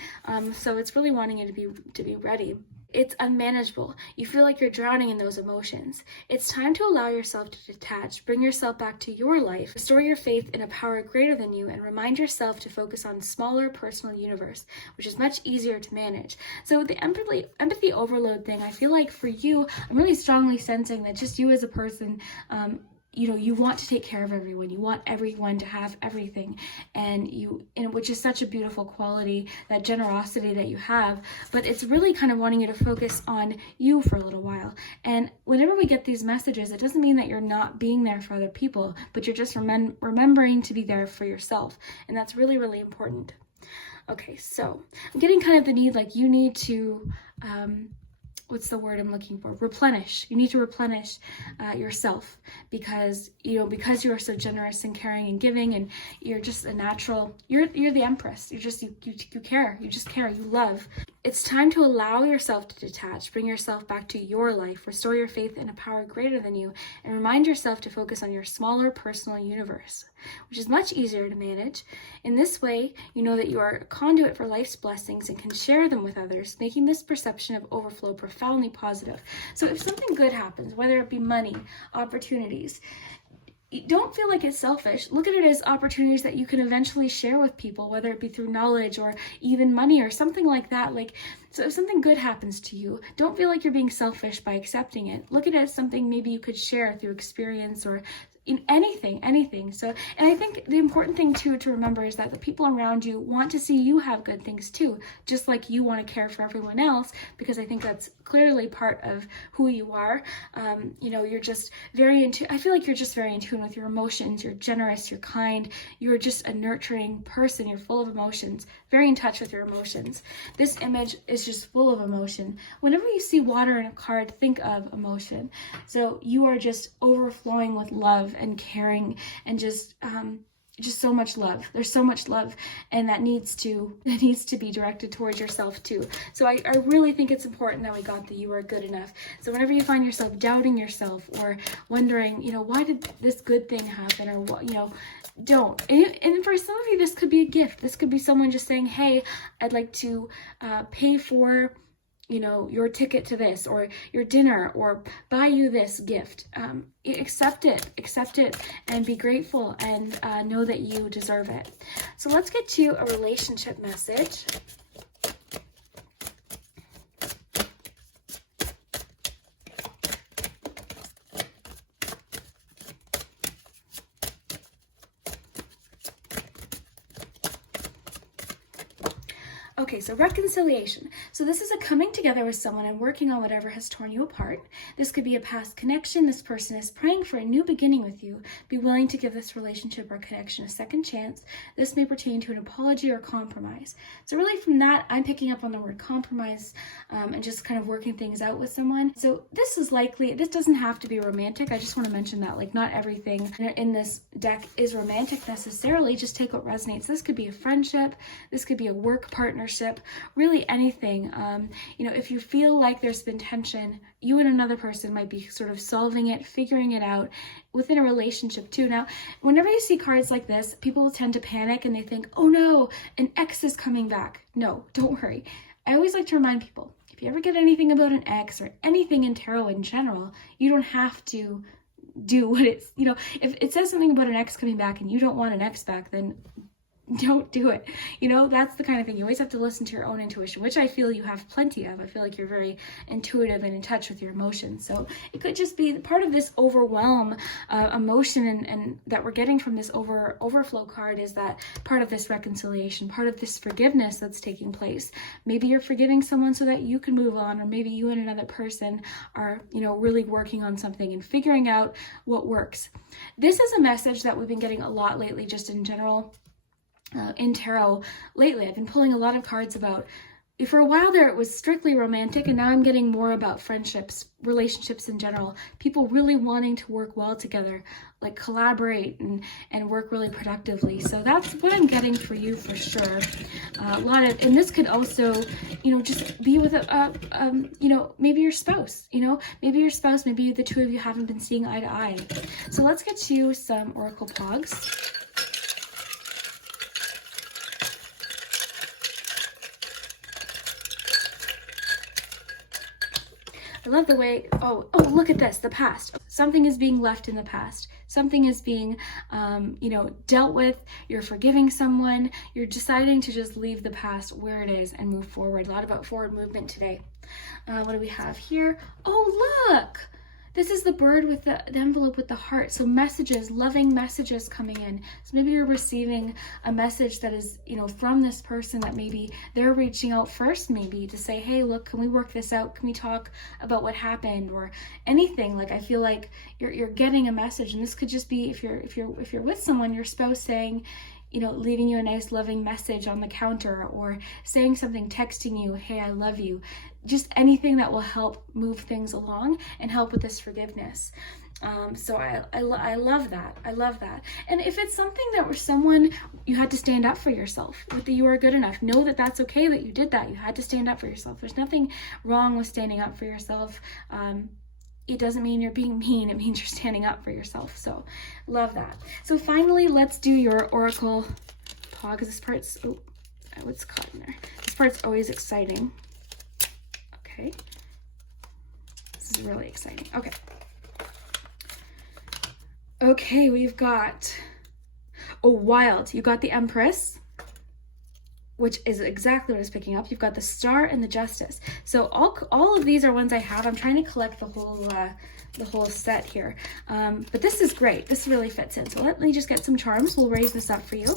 So it's really wanting you to be ready. It's unmanageable. You feel like you're drowning in those emotions. It's time to allow yourself to detach, bring yourself back to your life, restore your faith in a power greater than you, and remind yourself to focus on smaller personal universe, which is much easier to manage. So the empathy overload thing, I feel like for you, I'm really strongly sensing that just you as a person, you know, you want to take care of everyone. You want everyone to have everything, and which is such a beautiful quality, that generosity that you have. But it's really kind of wanting you to focus on you for a little while. And whenever we get these messages, it doesn't mean that you're not being there for other people, but you're just remembering to be there for yourself, and that's really, really important. Okay, so I'm getting kind of the need, like you need to what's the word I'm looking for? Replenish. You need to replenish yourself because you are so generous and caring and giving, and you're just a natural, you're the empress. You care. You just care. You love. It's time to allow yourself to detach, bring yourself back to your life, restore your faith in a power greater than you, and remind yourself to focus on your smaller personal universe, which is much easier to manage. In this way, you know that you are a conduit for life's blessings and can share them with others, making this perception of overflow profoundly positive. So if something good happens, whether it be money, opportunities, don't feel like it's selfish. Look at it as opportunities that you can eventually share with people, whether it be through knowledge or even money or something like that. So if something good happens to you, don't feel like you're being selfish by accepting it. Look at it as something maybe you could share through experience or in anything. So, and I think the important thing too to remember is that the people around you want to see you have good things too, just like you want to care for everyone else, because I think that's clearly part of who you are. You know, you're just very I feel like you're just very in tune with your emotions. You're generous, you're kind, you're just a nurturing person. You're full of emotions, very in touch with your emotions. This image is just full of emotion. Whenever you see water in a card, think of emotion. So you are just overflowing with love and caring and just so much love. There's so much love, and that needs to be directed towards yourself too. So I really think it's important that we got the you are good enough. So whenever you find yourself doubting yourself or wondering, you know, why did this good thing happen, or what, you know, don't. And for some of you, this could be a gift. This could be someone just saying, hey, I'd like to pay for, you know, your ticket to this, or your dinner, or buy you this gift. Accept it, and be grateful, and know that you deserve it. So let's get to a relationship message. Okay, so reconciliation. So this is a coming together with someone and working on whatever has torn you apart. This could be a past connection. This person is praying for a new beginning with you. Be willing to give this relationship or connection a second chance. This may pertain to an apology or compromise. So really from that, I'm picking up on the word compromise and just kind of working things out with someone. So this is likely, this doesn't have to be romantic. I just want to mention that, like, not everything in this deck is romantic necessarily. Just take what resonates. This could be a friendship. This could be a work partnership. Really anything. You know, if you feel like there's been tension, you and another person might be sort of solving it, figuring it out within a relationship too. Now, whenever you see cards like this, people tend to panic and they think, oh no, an ex is coming back. No, don't worry. I always like to remind people, if you ever get anything about an ex or anything in tarot in general, you don't have to do what it's, you know, if it says something about an ex coming back and you don't want an ex back, then don't do it. You know, that's the kind of thing. You always have to listen to your own intuition, which I feel you have plenty of. I feel like you're very intuitive and in touch with your emotions. So it could just be part of this overwhelm emotion and that we're getting from this overflow card is that part of this reconciliation, part of this forgiveness that's taking place. Maybe you're forgiving someone so that you can move on, or maybe you and another person are, you know, really working on something and figuring out what works. This is a message that we've been getting a lot lately, just in general. In tarot lately, I've been pulling a lot of cards about, for a while there it was strictly romantic, and now I'm getting more about friendships, relationships in general, people really wanting to work well together, like collaborate and work really productively. So that's what I'm getting for you for sure. A lot of, and this could also, you know, just be with you know, maybe your spouse, you know, maybe the two of you haven't been seeing eye to eye. So let's get to some Oracle Pogs. I love the way, oh, look at this, the past. Something is being left in the past. Something is being, you know, dealt with. You're forgiving someone. You're deciding to just leave the past where it is and move forward. A lot about forward movement today. What do we have here? Oh, look! This is the bird with the envelope with the heart. So messages, loving messages coming in. So maybe you're receiving a message that is, you know, from this person that maybe they're reaching out first, maybe to say, hey, look, can we work this out? Can we talk about what happened, or anything? Like, I feel like you're getting a message, and this could just be if you're with someone, your spouse saying, you know, leaving you a nice loving message on the counter, or saying something, texting you, hey, I love you. Just anything that will help move things along and help with this forgiveness. So I love that. I love that. And if it's something that was someone, you had to stand up for yourself, with the you are good enough. Know that that's okay that you did that. You had to stand up for yourself. There's nothing wrong with standing up for yourself. It doesn't mean you're being mean. It means you're standing up for yourself. So love that. So finally, let's do your Oracle Pogs. This part's, oh, what's caught in there? This part's always exciting. Okay. This is really exciting. Okay. Okay, we've got, oh, wild. You got the Empress, which is exactly what I was picking up. You've got the Star and the Justice. So all of these are ones I have. I'm trying to collect the whole set here. But this is great. This really fits in. So let me just get some charms. We'll raise this up for you.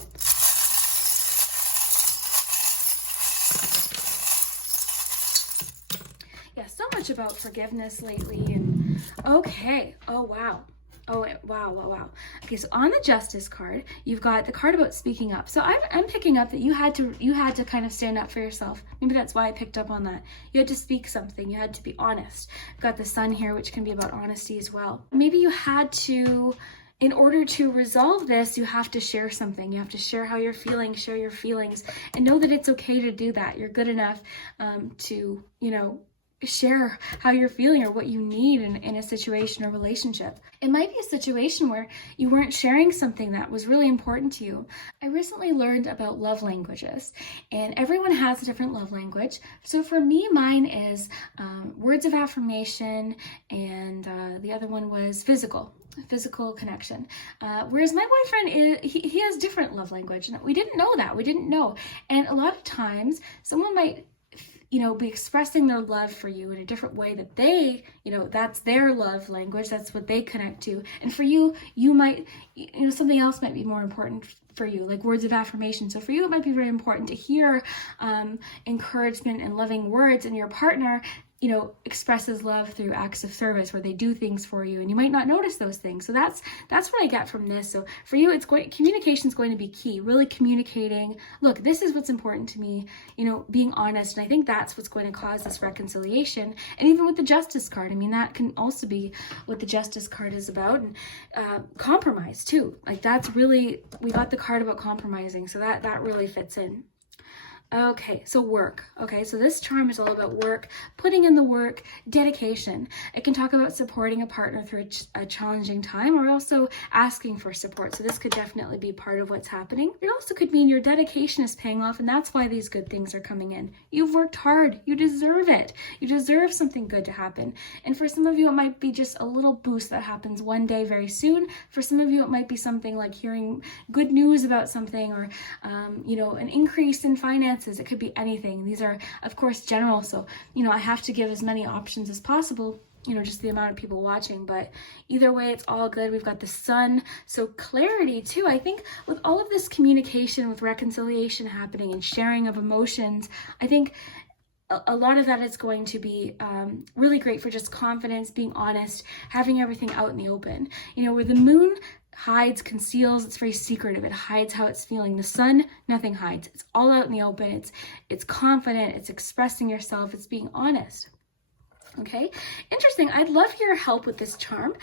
Yeah, so much much about forgiveness lately. And okay, oh wow. Oh, wow. Okay, so on the Justice card, you've got the card about speaking up. So I'm picking up that you had to kind of stand up for yourself. Maybe that's why I picked up on that. You had to speak something. You had to be honest. You've got the Sun here, which can be about honesty as well. Maybe you had to, in order to resolve this, you have to share something. You have to share how you're feeling, share your feelings, and know that it's okay to do that. You're good enough to, share how you're feeling or what you need in a situation or relationship. It might be a situation where you weren't sharing something that was really important to you. I recently learned about love languages, and everyone has a different love language. So for me, mine is words of affirmation, and the other one was physical connection. Whereas my boyfriend, he has different love language. And we didn't know that. We didn't know. And a lot of times someone might be expressing their love for you in a different way that they, that's their love language. That's what they connect to. And for you, you might, something else might be more important for you, like words of affirmation. So for you, it might be very important to hear encouragement and loving words, and your partner expresses love through acts of service where they do things for you, and you might not notice those things. So that's what I get from this. So for you, communication is going to be key. Really communicating, look, this is what's important to me, being honest. And I think that's what's going to cause this reconciliation. And even with the Justice card, that can also be what the Justice card is about. And compromise too. Like that's really, we got the card about compromising. So that really fits in. Okay, so work. Okay, so this charm is all about work, putting in the work, dedication. It can talk about supporting a partner through a challenging time, or also asking for support. So this could definitely be part of what's happening. It also could mean your dedication is paying off, and that's why these good things are coming in. You've worked hard. You deserve it. You deserve something good to happen. And for some of you, it might be just a little boost that happens one day very soon. For some of you, it might be something like hearing good news about something, or, an increase in finances. It could be anything. These are, of course, general. So, I have to give as many options as possible, just the amount of people watching. But either way, it's all good. We've got the Sun. So clarity too. I think with all of this communication, with reconciliation happening and sharing of emotions, I think a lot of that is going to be really great for just confidence, being honest, having everything out in the open. Where the Moon hides, conceals, it's very secretive. It hides how it's feeling. The Sun, nothing hides. It's all out in the open. It's confident. It's expressing yourself. It's being honest. Okay, interesting. I'd love your help with this charm.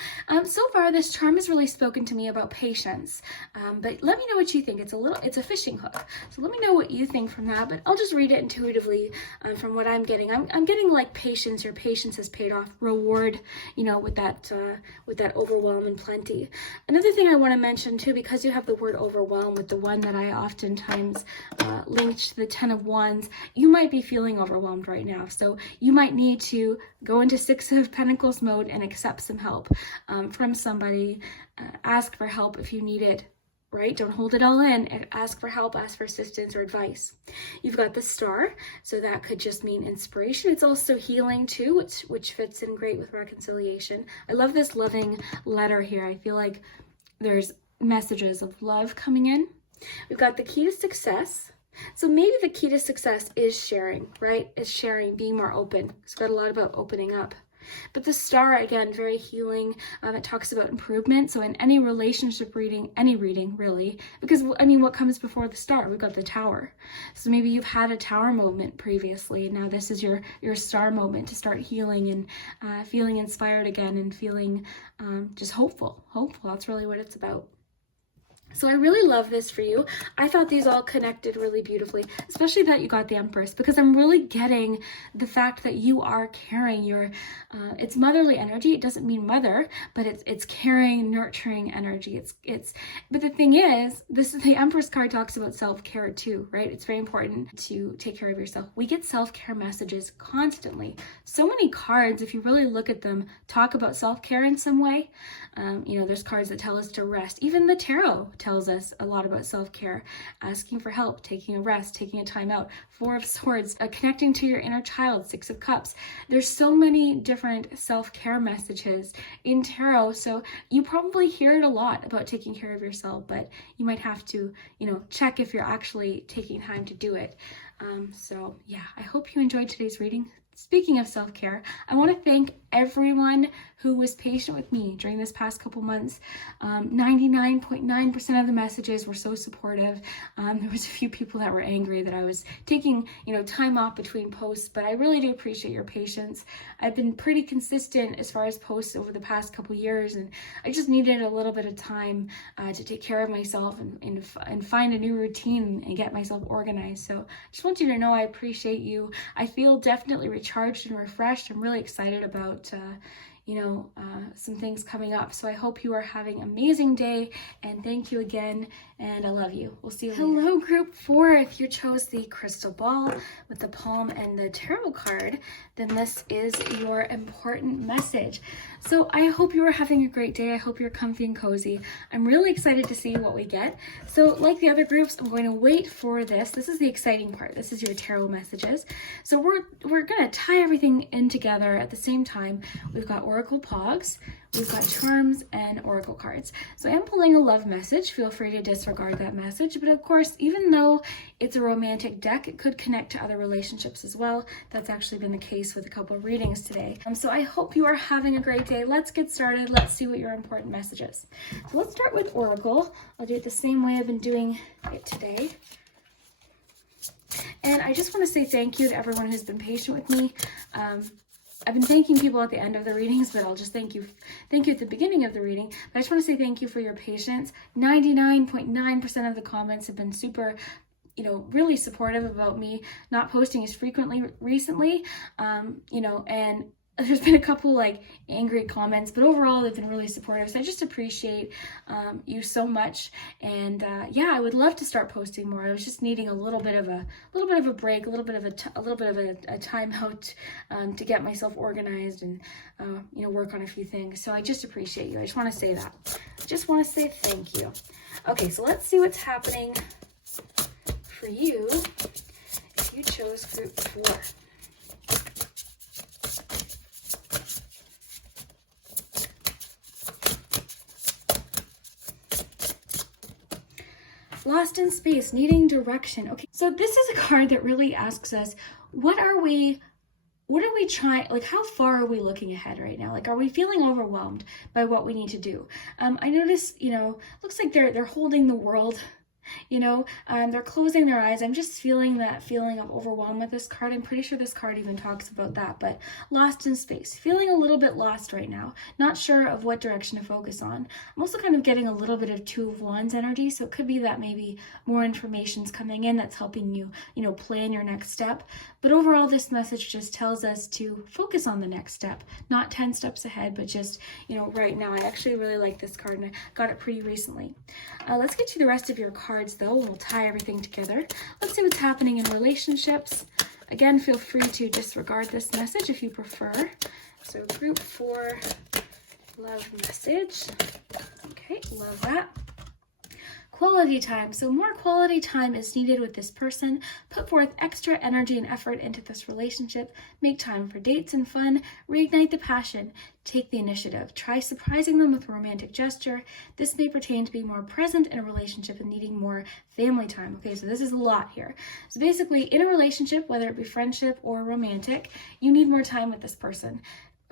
So far, this charm has really spoken to me about patience. But let me know what you think. It's a fishing hook. So let me know what you think from that. But I'll just read it intuitively from what I'm getting. I'm getting like patience. Your patience has paid off. Reward, with that overwhelm and plenty. Another thing I want to mention too, because you have the word overwhelm with the one that I oftentimes linked to the 10 of Wands, you might be feeling overwhelmed right now. So you might need to go into 6 of Pentacles mode and accept some help from somebody. Ask for help if you need it, right? Don't hold it all in. Ask for help, ask for assistance or advice. You've got the Star, so that could just mean inspiration. It's also healing too, which fits in great with reconciliation. I love this loving letter here. I feel like there's messages of love coming in. We've got the key to success. So maybe the key to success is sharing, right? Is sharing, being more open. It's got a lot about opening up. But the Star, again, very healing. It talks about improvement. So in any relationship reading, any reading really, because what comes before the Star? We've got the Tower. So maybe you've had a Tower moment previously, and now this is your Star moment to start healing and feeling inspired again and feeling just hopeful. That's really what it's about. So I really love this for you. I thought these all connected really beautifully, especially that you got the Empress, because I'm really getting the fact that you are caring. It's motherly energy. It doesn't mean mother, but it's caring, nurturing energy. But the thing is, the Empress card talks about self-care too, right? It's very important to take care of yourself. We get self-care messages constantly. So many cards, if you really look at them, talk about self-care in some way. There's cards that tell us to rest. Even the Tarot tells us a lot about self-care, asking for help, taking a rest, taking a time out. 4 of Swords, connecting to your inner child, 6 of Cups. There's so many different self-care messages in Tarot, so you probably hear it a lot about taking care of yourself, but you might have to, check if you're actually taking time to do it. So yeah, I hope you enjoyed today's reading. speaking of self-care, I want to thank everyone who was patient with me during this past couple months. 99.9% of the messages were so supportive. There was a few people that were angry that I was taking, time off between posts, but I really do appreciate your patience. I've been pretty consistent as far as posts over the past couple years, and I just needed a little bit of time to take care of myself and find a new routine and get myself organized. So I just want you to know I appreciate you. I feel definitely recharged and refreshed. I'm really excited about some things coming up. So I hope you are having an amazing day, and thank you again, and I love you. We'll see you later. Hello, group 4. If you chose the crystal ball with the palm and the tarot card, then this is your important message. So I hope you are having a great day. I hope you're comfy and cozy. I'm really excited to see what we get. So like the other groups, I'm going to wait for this. This is the exciting part. This is your tarot messages. So we're going to tie everything in together at the same time. We've got Oracle Pogs, we've got charms, and oracle cards. So I am pulling a love message. Feel free to disregard that message. But of course, even though it's a romantic deck, it could connect to other relationships as well. That's actually been the case with a couple of readings today. So I hope you are having a great day. Let's get started. Let's see what your important message is. So let's start with Oracle. I'll do it the same way I've been doing it today. And I just want to say thank you to everyone who's been patient with me. I've been thanking people at the end of the readings, but I'll just thank you at the beginning of the reading. But I just want to say thank you for your patience. 99.9% of the comments have been super, really supportive about me not posting as frequently recently, and there's been a couple angry comments, but overall they've been really supportive. So I just appreciate you so much. And I would love to start posting more. I was just needing a little bit of a break, a little bit of a time out to get myself organized and work on a few things. So I just appreciate you. I just want to say that. I just want to say thank you. Okay, so let's see what's happening for you if you chose group 4. Lost in space, needing direction. Okay, so this is a card that really asks us, what are we trying, how far are we looking ahead right now? Are we feeling overwhelmed by what we need to do? I notice, looks like they're holding the world. They're closing their eyes. I'm just feeling that feeling of overwhelm with this card. I'm pretty sure this card even talks about that, but lost in space, feeling a little bit lost right now, not sure of what direction to focus on. I'm also kind of getting a little bit of 2 of Wands energy, so it could be that maybe more information's coming in that's helping you, plan your next step. But overall, this message just tells us to focus on the next step, not 10 steps ahead, but just, right now. I actually really like this card, and I got it pretty recently. Let's get to the rest of your cards, though, and we'll tie everything together. Let's see what's happening in relationships. Again, feel free to disregard this message if you prefer. So group 4, love message. Okay, love that. Quality time. So more quality time is needed with this person. Put forth extra energy and effort into this relationship. Make time for dates and fun. Reignite the passion. Take the initiative. Try surprising them with a romantic gesture. This may pertain to being more present in a relationship and needing more family time. Okay, so this is a lot here. So basically, in a relationship, whether it be friendship or romantic, you need more time with this person.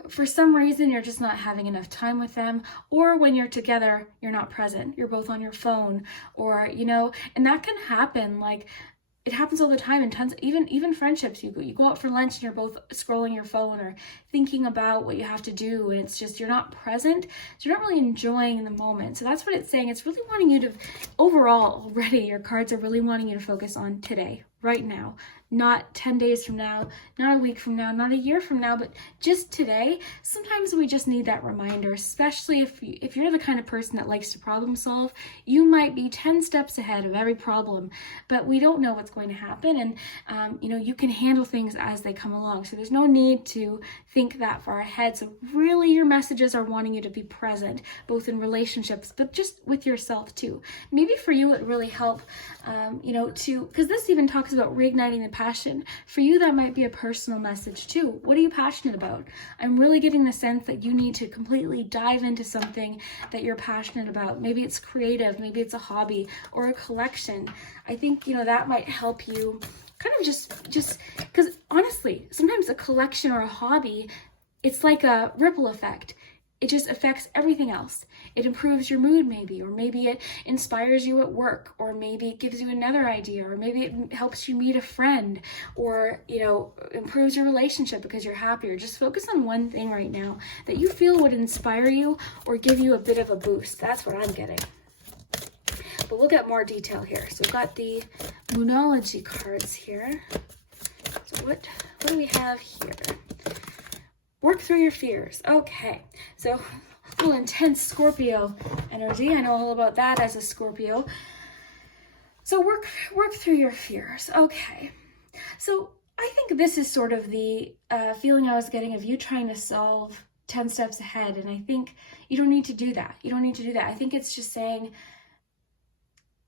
For some reason, you're just not having enough time with them, or when you're together, you're not present. You're both on your phone, or, and that can happen. It happens all the time in tons, even friendships. You go out for lunch and you're both scrolling your phone or thinking about what you have to do, and it's just, you're not present. So you're not really enjoying the moment. So that's what it's saying. It's really wanting you to, overall, already, your cards are really wanting you to focus on today, right now. Not 10 days from now, not a week from now, not a year from now, but just today. Sometimes we just need that reminder, especially if you're the kind of person that likes to problem solve. You might be 10 steps ahead of every problem, but we don't know what's going to happen. And, you can handle things as they come along. So there's no need to think that far ahead. So really your messages are wanting you to be present, both in relationships, but just with yourself too. Maybe for you, it really help, because this even talks about reigniting the passion. For you, that might be a personal message too. What are you passionate about? I'm really getting the sense that you need to completely dive into something that you're passionate about. Maybe it's creative, maybe it's a hobby or a collection. I think, that might help you kind of just because honestly, sometimes a collection or a hobby, it's like a ripple effect. It just affects everything else. It improves your mood maybe, or maybe it inspires you at work, or maybe it gives you another idea, or maybe it helps you meet a friend, or, you know, improves your relationship because you're happier. Just focus on one thing right now that you feel would inspire you or give you a bit of a boost. That's what I'm getting. But we'll get more detail here. So we've got the Moonology cards here. So what do we have here? Work through your fears. Okay, so a little intense Scorpio energy. I know all about that as a Scorpio. So work through your fears. Okay, so I think this is sort of the feeling I was getting of you trying to solve 10 steps ahead. And I think you don't need to do that. You don't need to do that. I think it's just saying,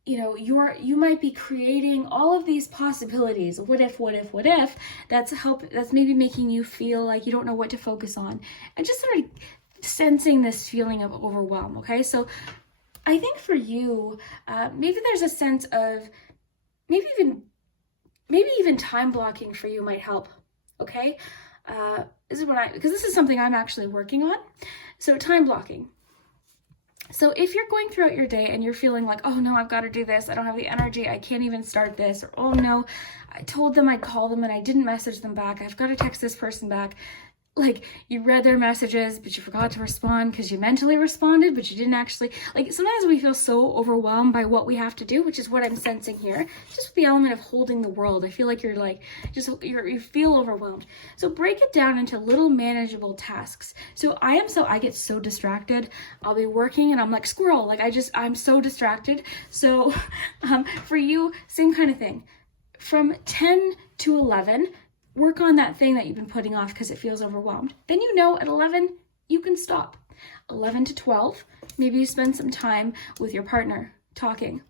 you know, you might be creating all of these possibilities. What if? That's maybe making you feel like you don't know what to focus on, and just sort of sensing this feeling of overwhelm. Okay, so I think for you, maybe there's a sense of maybe even time blocking for you might help. Okay, because this is something I'm actually working on. So time blocking. So if you're going throughout your day and you're feeling like, oh no, I've got to do this, I don't have the energy, I can't even start this, or oh no, I told them I'd call them and I didn't message them back, I've got to text this person back. Like, you read their messages, but you forgot to respond because you mentally responded, but you didn't actually. Like, sometimes we feel so overwhelmed by what we have to do, which is what I'm sensing here. Just the element of holding the world. I feel like you're like, you feel overwhelmed. So break it down into little manageable tasks. So I get so distracted. I'll be working and I'm like, squirrel. Like, I'm so distracted. So for you, same kind of thing. From 10 to 11, work on that thing that you've been putting off because it feels overwhelmed. Then you know at 11, you can stop. 11 to 12, maybe you spend some time with your partner talking.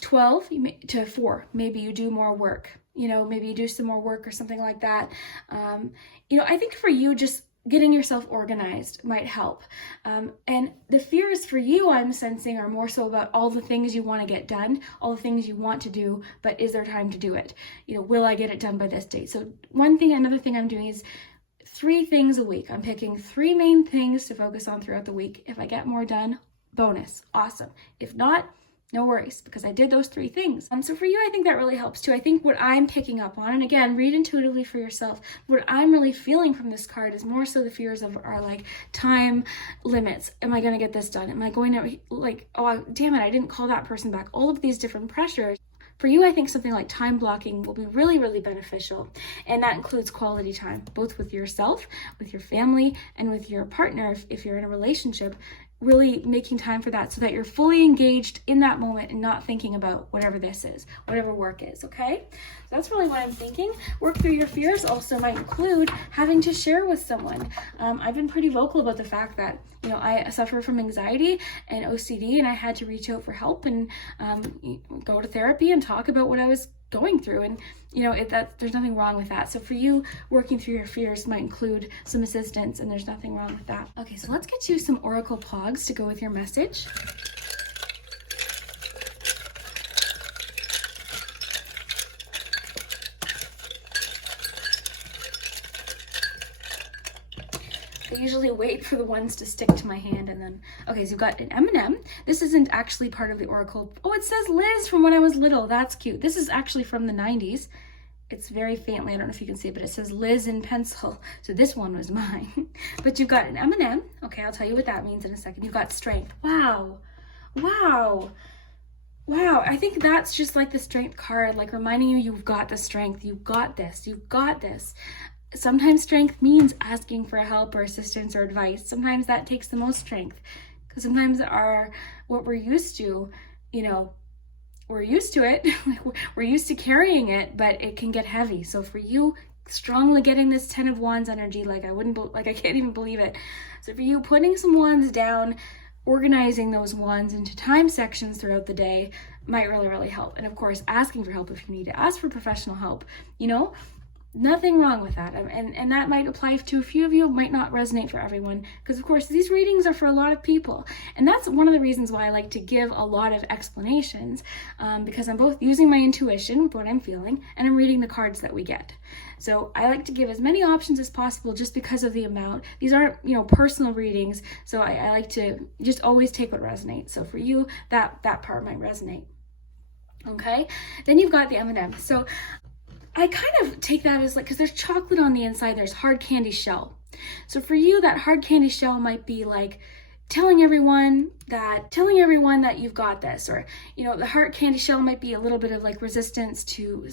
12 to 4, maybe you do more work. You know, maybe you do some more work or something like that. You know, I think for you, just getting yourself organized might help. And the fears for you, I'm sensing, are more so about all the things you want to get done, all the things you want to do, but is there time to do it? You know, will I get it done by this date? So another thing I'm doing is 3 things a week. I'm picking 3 main things to focus on throughout the week. If I get more done, bonus, awesome. If not, no worries, because I did those 3 things. So for you, I think that really helps too. I think what I'm picking up on, and again, read intuitively for yourself, what I'm really feeling from this card is more so the fears are like time limits. Am I going to get this done? Am I going to, like, oh, damn it, I didn't call that person back. All of these different pressures. For you, I think something like time blocking will be really, really beneficial. And that includes quality time, both with yourself, with your family, and with your partner if you're in a relationship. Really making time for that so that you're fully engaged in that moment and not thinking about whatever this is, whatever work is, okay? So that's really what I'm thinking. Work through your fears also might include having to share with someone. I've been pretty vocal about the fact that, you know, I suffer from anxiety and OCD, and I had to reach out for help and go to therapy and talk about what I was going through. And, you know, there's nothing wrong with that. So for you, working through your fears might include some assistance, and there's nothing wrong with that. Okay, so let's get you some Oracle Pogs to go with your message. I usually wait for the ones to stick to my hand and then, okay, so you've got an M&M. This isn't actually part of the Oracle. Oh, it says Liz from when I was little. That's cute. This is actually from the 90s. It's very faintly, I don't know if you can see it, but it says Liz in pencil. So this one was mine. But you've got an M&M. Okay, I'll tell you what that means in a second. You've got strength. Wow. Wow. Wow, I think that's just like the strength card, like reminding you you've got the strength. You've got this. You've got this. Sometimes strength means asking for help or assistance or advice. Sometimes that takes the most strength, because sometimes what we're used to, you know, we're used to it, like we're used to carrying it, but it can get heavy. So for you, strongly getting this 10 of Wands energy, I can't even believe it. So for you, putting some wands down, organizing those wands into time sections throughout the day might really, really help. And of course, asking for help if you need to. Ask for professional help, you know? Nothing wrong with that. And that might apply to a few of you, might not resonate for everyone, because of course these readings are for a lot of people. And that's one of the reasons why I like to give a lot of explanations, because I'm both using my intuition with what I'm feeling, and I'm reading the cards that we get. So I like to give as many options as possible just because of the amount. These aren't, you know, personal readings, so I like to just always take what resonates. So for you, that part might resonate. Okay, then you've got the M&M. So I kind of take that as like, because there's chocolate on the inside, there's hard candy shell. So for you, that hard candy shell might be like telling everyone that you've got this, or, you know, the hard candy shell might be a little bit of like resistance to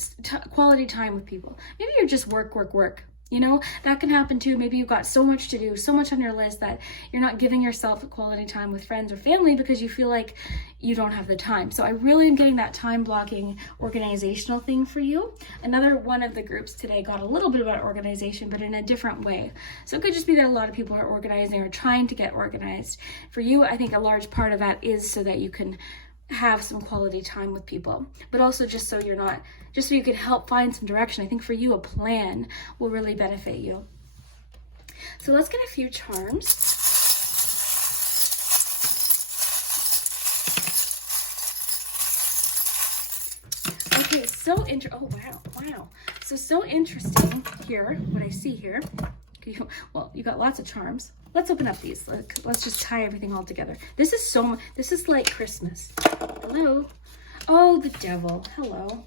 quality time with people. Maybe you're just work. You know, that can happen too. Maybe you've got so much to do, so much on your list that you're not giving yourself quality time with friends or family because you feel like you don't have the time. So I really am getting that time blocking organizational thing for you. Another one of the groups today got a little bit about organization, but in a different way. So it could just be that a lot of people are organizing or trying to get organized. For you, I think a large part of that is so that you can have some quality time with people, but also just so you can help find some direction. I think for you, a plan will really benefit you. So let's get a few charms. Okay, wow. So interesting here, what I see here. Well, you got lots of charms. Let's open up these. Let's just tie everything all together. This is like Christmas. Hello. Oh, the devil. Hello.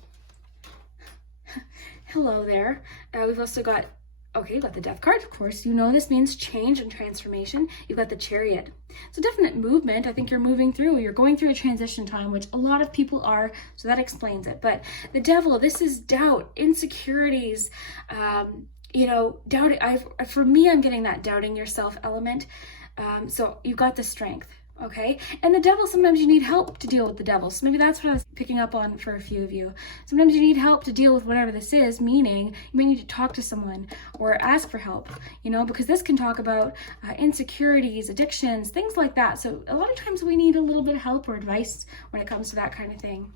Hello there. We've also got, you've got the Death card, of course. You know this means change and transformation. You've got the Chariot. It's a definite movement. I think you're moving through. You're going through a transition time, which a lot of people are, so that explains it. But the devil, this is doubt, insecurities, you know, doubt. For me, I'm getting that doubting yourself element. So you've got the strength, okay? And the devil, sometimes you need help to deal with the devil. So maybe that's what I was picking up on for a few of you. Sometimes you need help to deal with whatever this is, meaning you may need to talk to someone or ask for help, you know, because this can talk about insecurities, addictions, things like that. So a lot of times we need a little bit of help or advice when it comes to that kind of thing.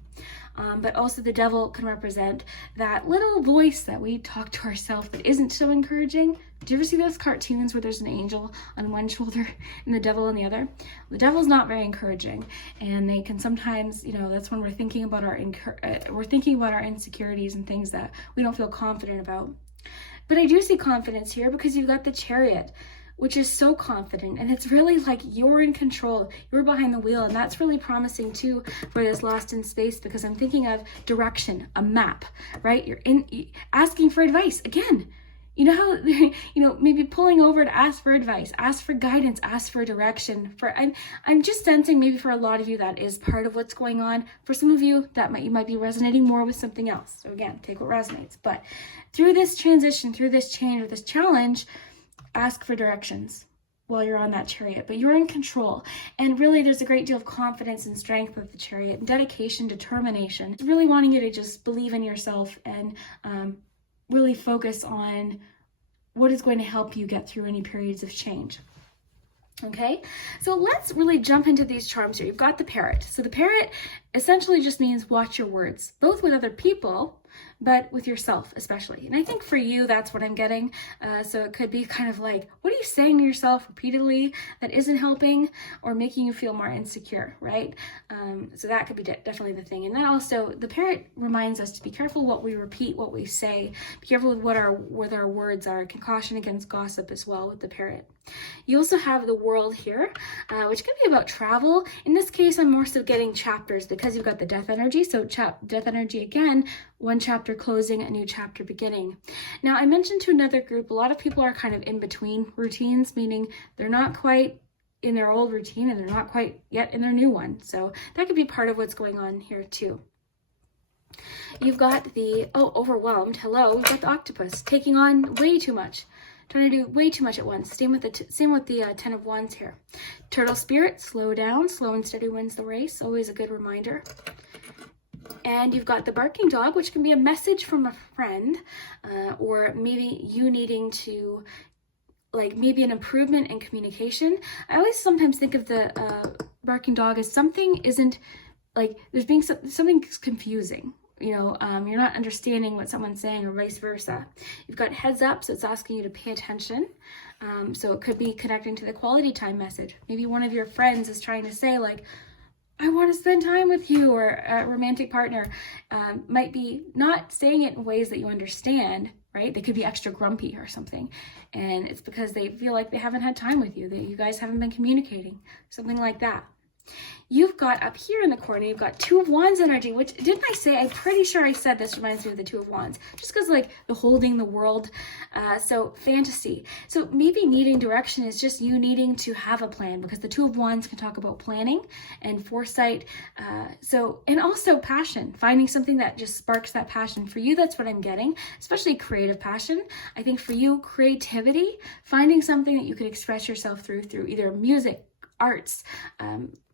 But also the devil can represent that little voice that we talk to ourselves that isn't so encouraging. Do you ever see those cartoons where there's an angel on one shoulder and the devil on the other? The devil's not very encouraging, and they can sometimes, you know, that's when we're thinking about our insecurities and things that we don't feel confident about. But I do see confidence here because you've got the Chariot, which is so confident, and it's really like you're in control, you're behind the wheel, and that's really promising too for this Lost in Space, because I'm thinking of direction, a map, right? You're asking for advice again. You know how, you know, maybe pulling over to ask for advice, ask for guidance, ask for direction. I'm just sensing maybe for a lot of you that is part of what's going on. For some of you, you might be resonating more with something else. So again, take what resonates. But through this transition, through this change or this challenge, ask for directions while you're on that Chariot, but you're in control. And really there's a great deal of confidence and strength with the Chariot, and dedication, determination. It's really wanting you to just believe in yourself and really focus on what is going to help you get through any periods of change. Okay, so let's really jump into these charms here. You've got the Parrot. So the Parrot essentially just means watch your words, both with other people, but with yourself especially. And I think for you, that's what I'm getting. So it could be kind of like, what are you saying to yourself repeatedly that isn't helping or making you feel more insecure, right? So that could be definitely the thing. And then also the Parrot reminds us to be careful what we repeat, what we say. Be careful with what our words are. It can caution against gossip as well with the Parrot. You also have the World here, which could be about travel. In this case, I'm more so getting chapters because you've got the Death energy. So Death energy again, one chapter closing, a new chapter beginning. Now, I mentioned to another group, a lot of people are kind of in between routines, meaning they're not quite in their old routine and they're not quite yet in their new one. So that could be part of what's going on here too. You've got the, overwhelmed. Hello, we've got the Octopus taking on way too much. Trying to do way too much at once. Same with the Ten of Wands here. Turtle Spirit, slow down. Slow and steady wins the race. Always a good reminder. And you've got the Barking Dog, which can be a message from a friend, or maybe you needing to, like maybe an improvement in communication. I always sometimes think of the Barking Dog as something isn't, like there's being something's confusing. you're not understanding what someone's saying or vice versa. You've got heads up, so it's asking you to pay attention. So it could be connecting to the quality time message. Maybe one of your friends is trying to say like, I want to spend time with you, or a romantic partner might be not saying it in ways that you understand, right? They could be extra grumpy or something. And it's because they feel like they haven't had time with you, that you guys haven't been communicating, something like that. You've got up here in the corner, you've got Two of Wands energy, which didn't I say? I'm pretty sure I said this reminds me of the Two of Wands, just because like the holding the world. So fantasy. So maybe needing direction is just you needing to have a plan, because the Two of Wands can talk about planning and foresight. And also passion, finding something that just sparks that passion. For you, that's what I'm getting, especially creative passion. I think for you, creativity, finding something that you could express yourself through either music, arts,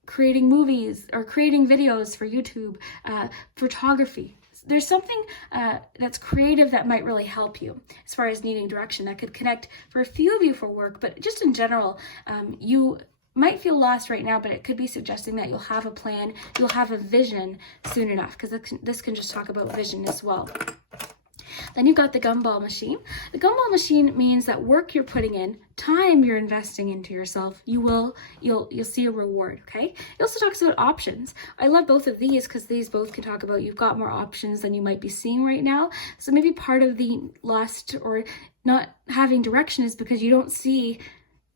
creating movies or creating videos for YouTube, photography. There's something that's creative that might really help you as far as needing direction. That could connect for a few of you for work, but just in general, you might feel lost right now, but it could be suggesting that you'll have a plan, you'll have a vision soon enough, because this can just talk about vision as well. Then you've got the gumball machine. The gumball machine means that work you're putting in, time you're investing into yourself, you'll see a reward, okay? It also talks about options. I love both of these because these both can talk about you've got more options than you might be seeing right now. So maybe part of the lost or not having direction is because you don't see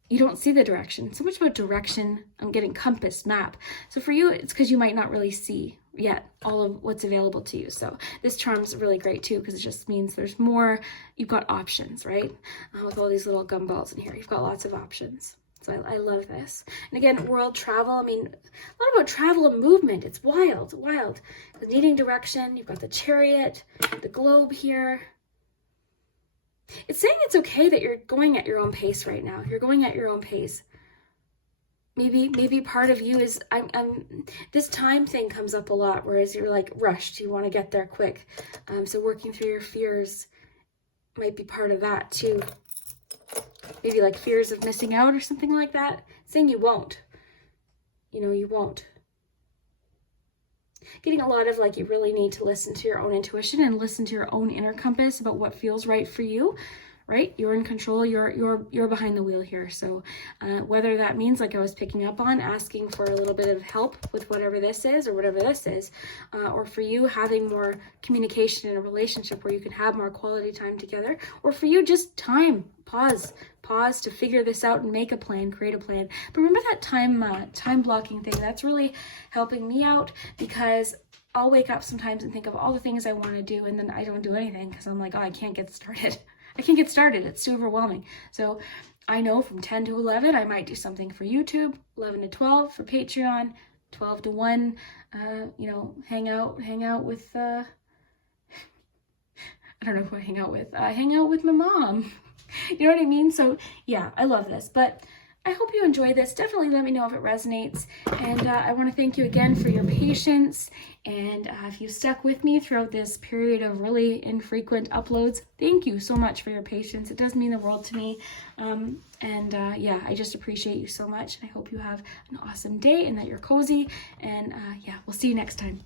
the direction. So much about direction, I'm getting compass, map. So for you, it's because you might not really see yet all of what's available to you. So this charm's really great too, because it just means there's more, you've got options, right? With all these little gumballs in here, you've got lots of options. So I love this. And again, world travel, I mean, a lot about travel and movement. It's wild, wild. Needing direction, you've got the Chariot, the globe here. It's saying it's okay that you're going at your own pace right now. You're going at your own pace. Maybe part of you is, this time thing comes up a lot, whereas you're like rushed, you want to get there quick. So working through your fears might be part of that too. Maybe like fears of missing out or something like that. Saying you won't. You won't. Getting a lot of like, you really need to listen to your own intuition and listen to your own inner compass about what feels right for you, right? You're in control, you're behind the wheel here. So whether that means, like I was picking up on, asking for a little bit of help with whatever this is or whatever this is, or for you having more communication in a relationship where you can have more quality time together, or for you just time, pause to figure this out and make a plan, create a plan. But remember that time blocking thing, that's really helping me out, because I'll wake up sometimes and think of all the things I want to do, and then I don't do anything because I'm like, oh, I can't get started. It's too overwhelming. So I know from 10 to 11, I might do something for YouTube, 11 to 12 for Patreon, 12 to 1, hang out with, I don't know who I hang out with. Hang out with my mom. You know what I mean? So yeah, I love this, but I hope you enjoy this. Definitely let me know if it resonates. And I want to thank you again for your patience. And if you stuck with me throughout this period of really infrequent uploads, thank you so much for your patience. It does mean the world to me. Yeah, I just appreciate you so much. And I hope you have an awesome day and that you're cozy. And yeah, we'll see you next time.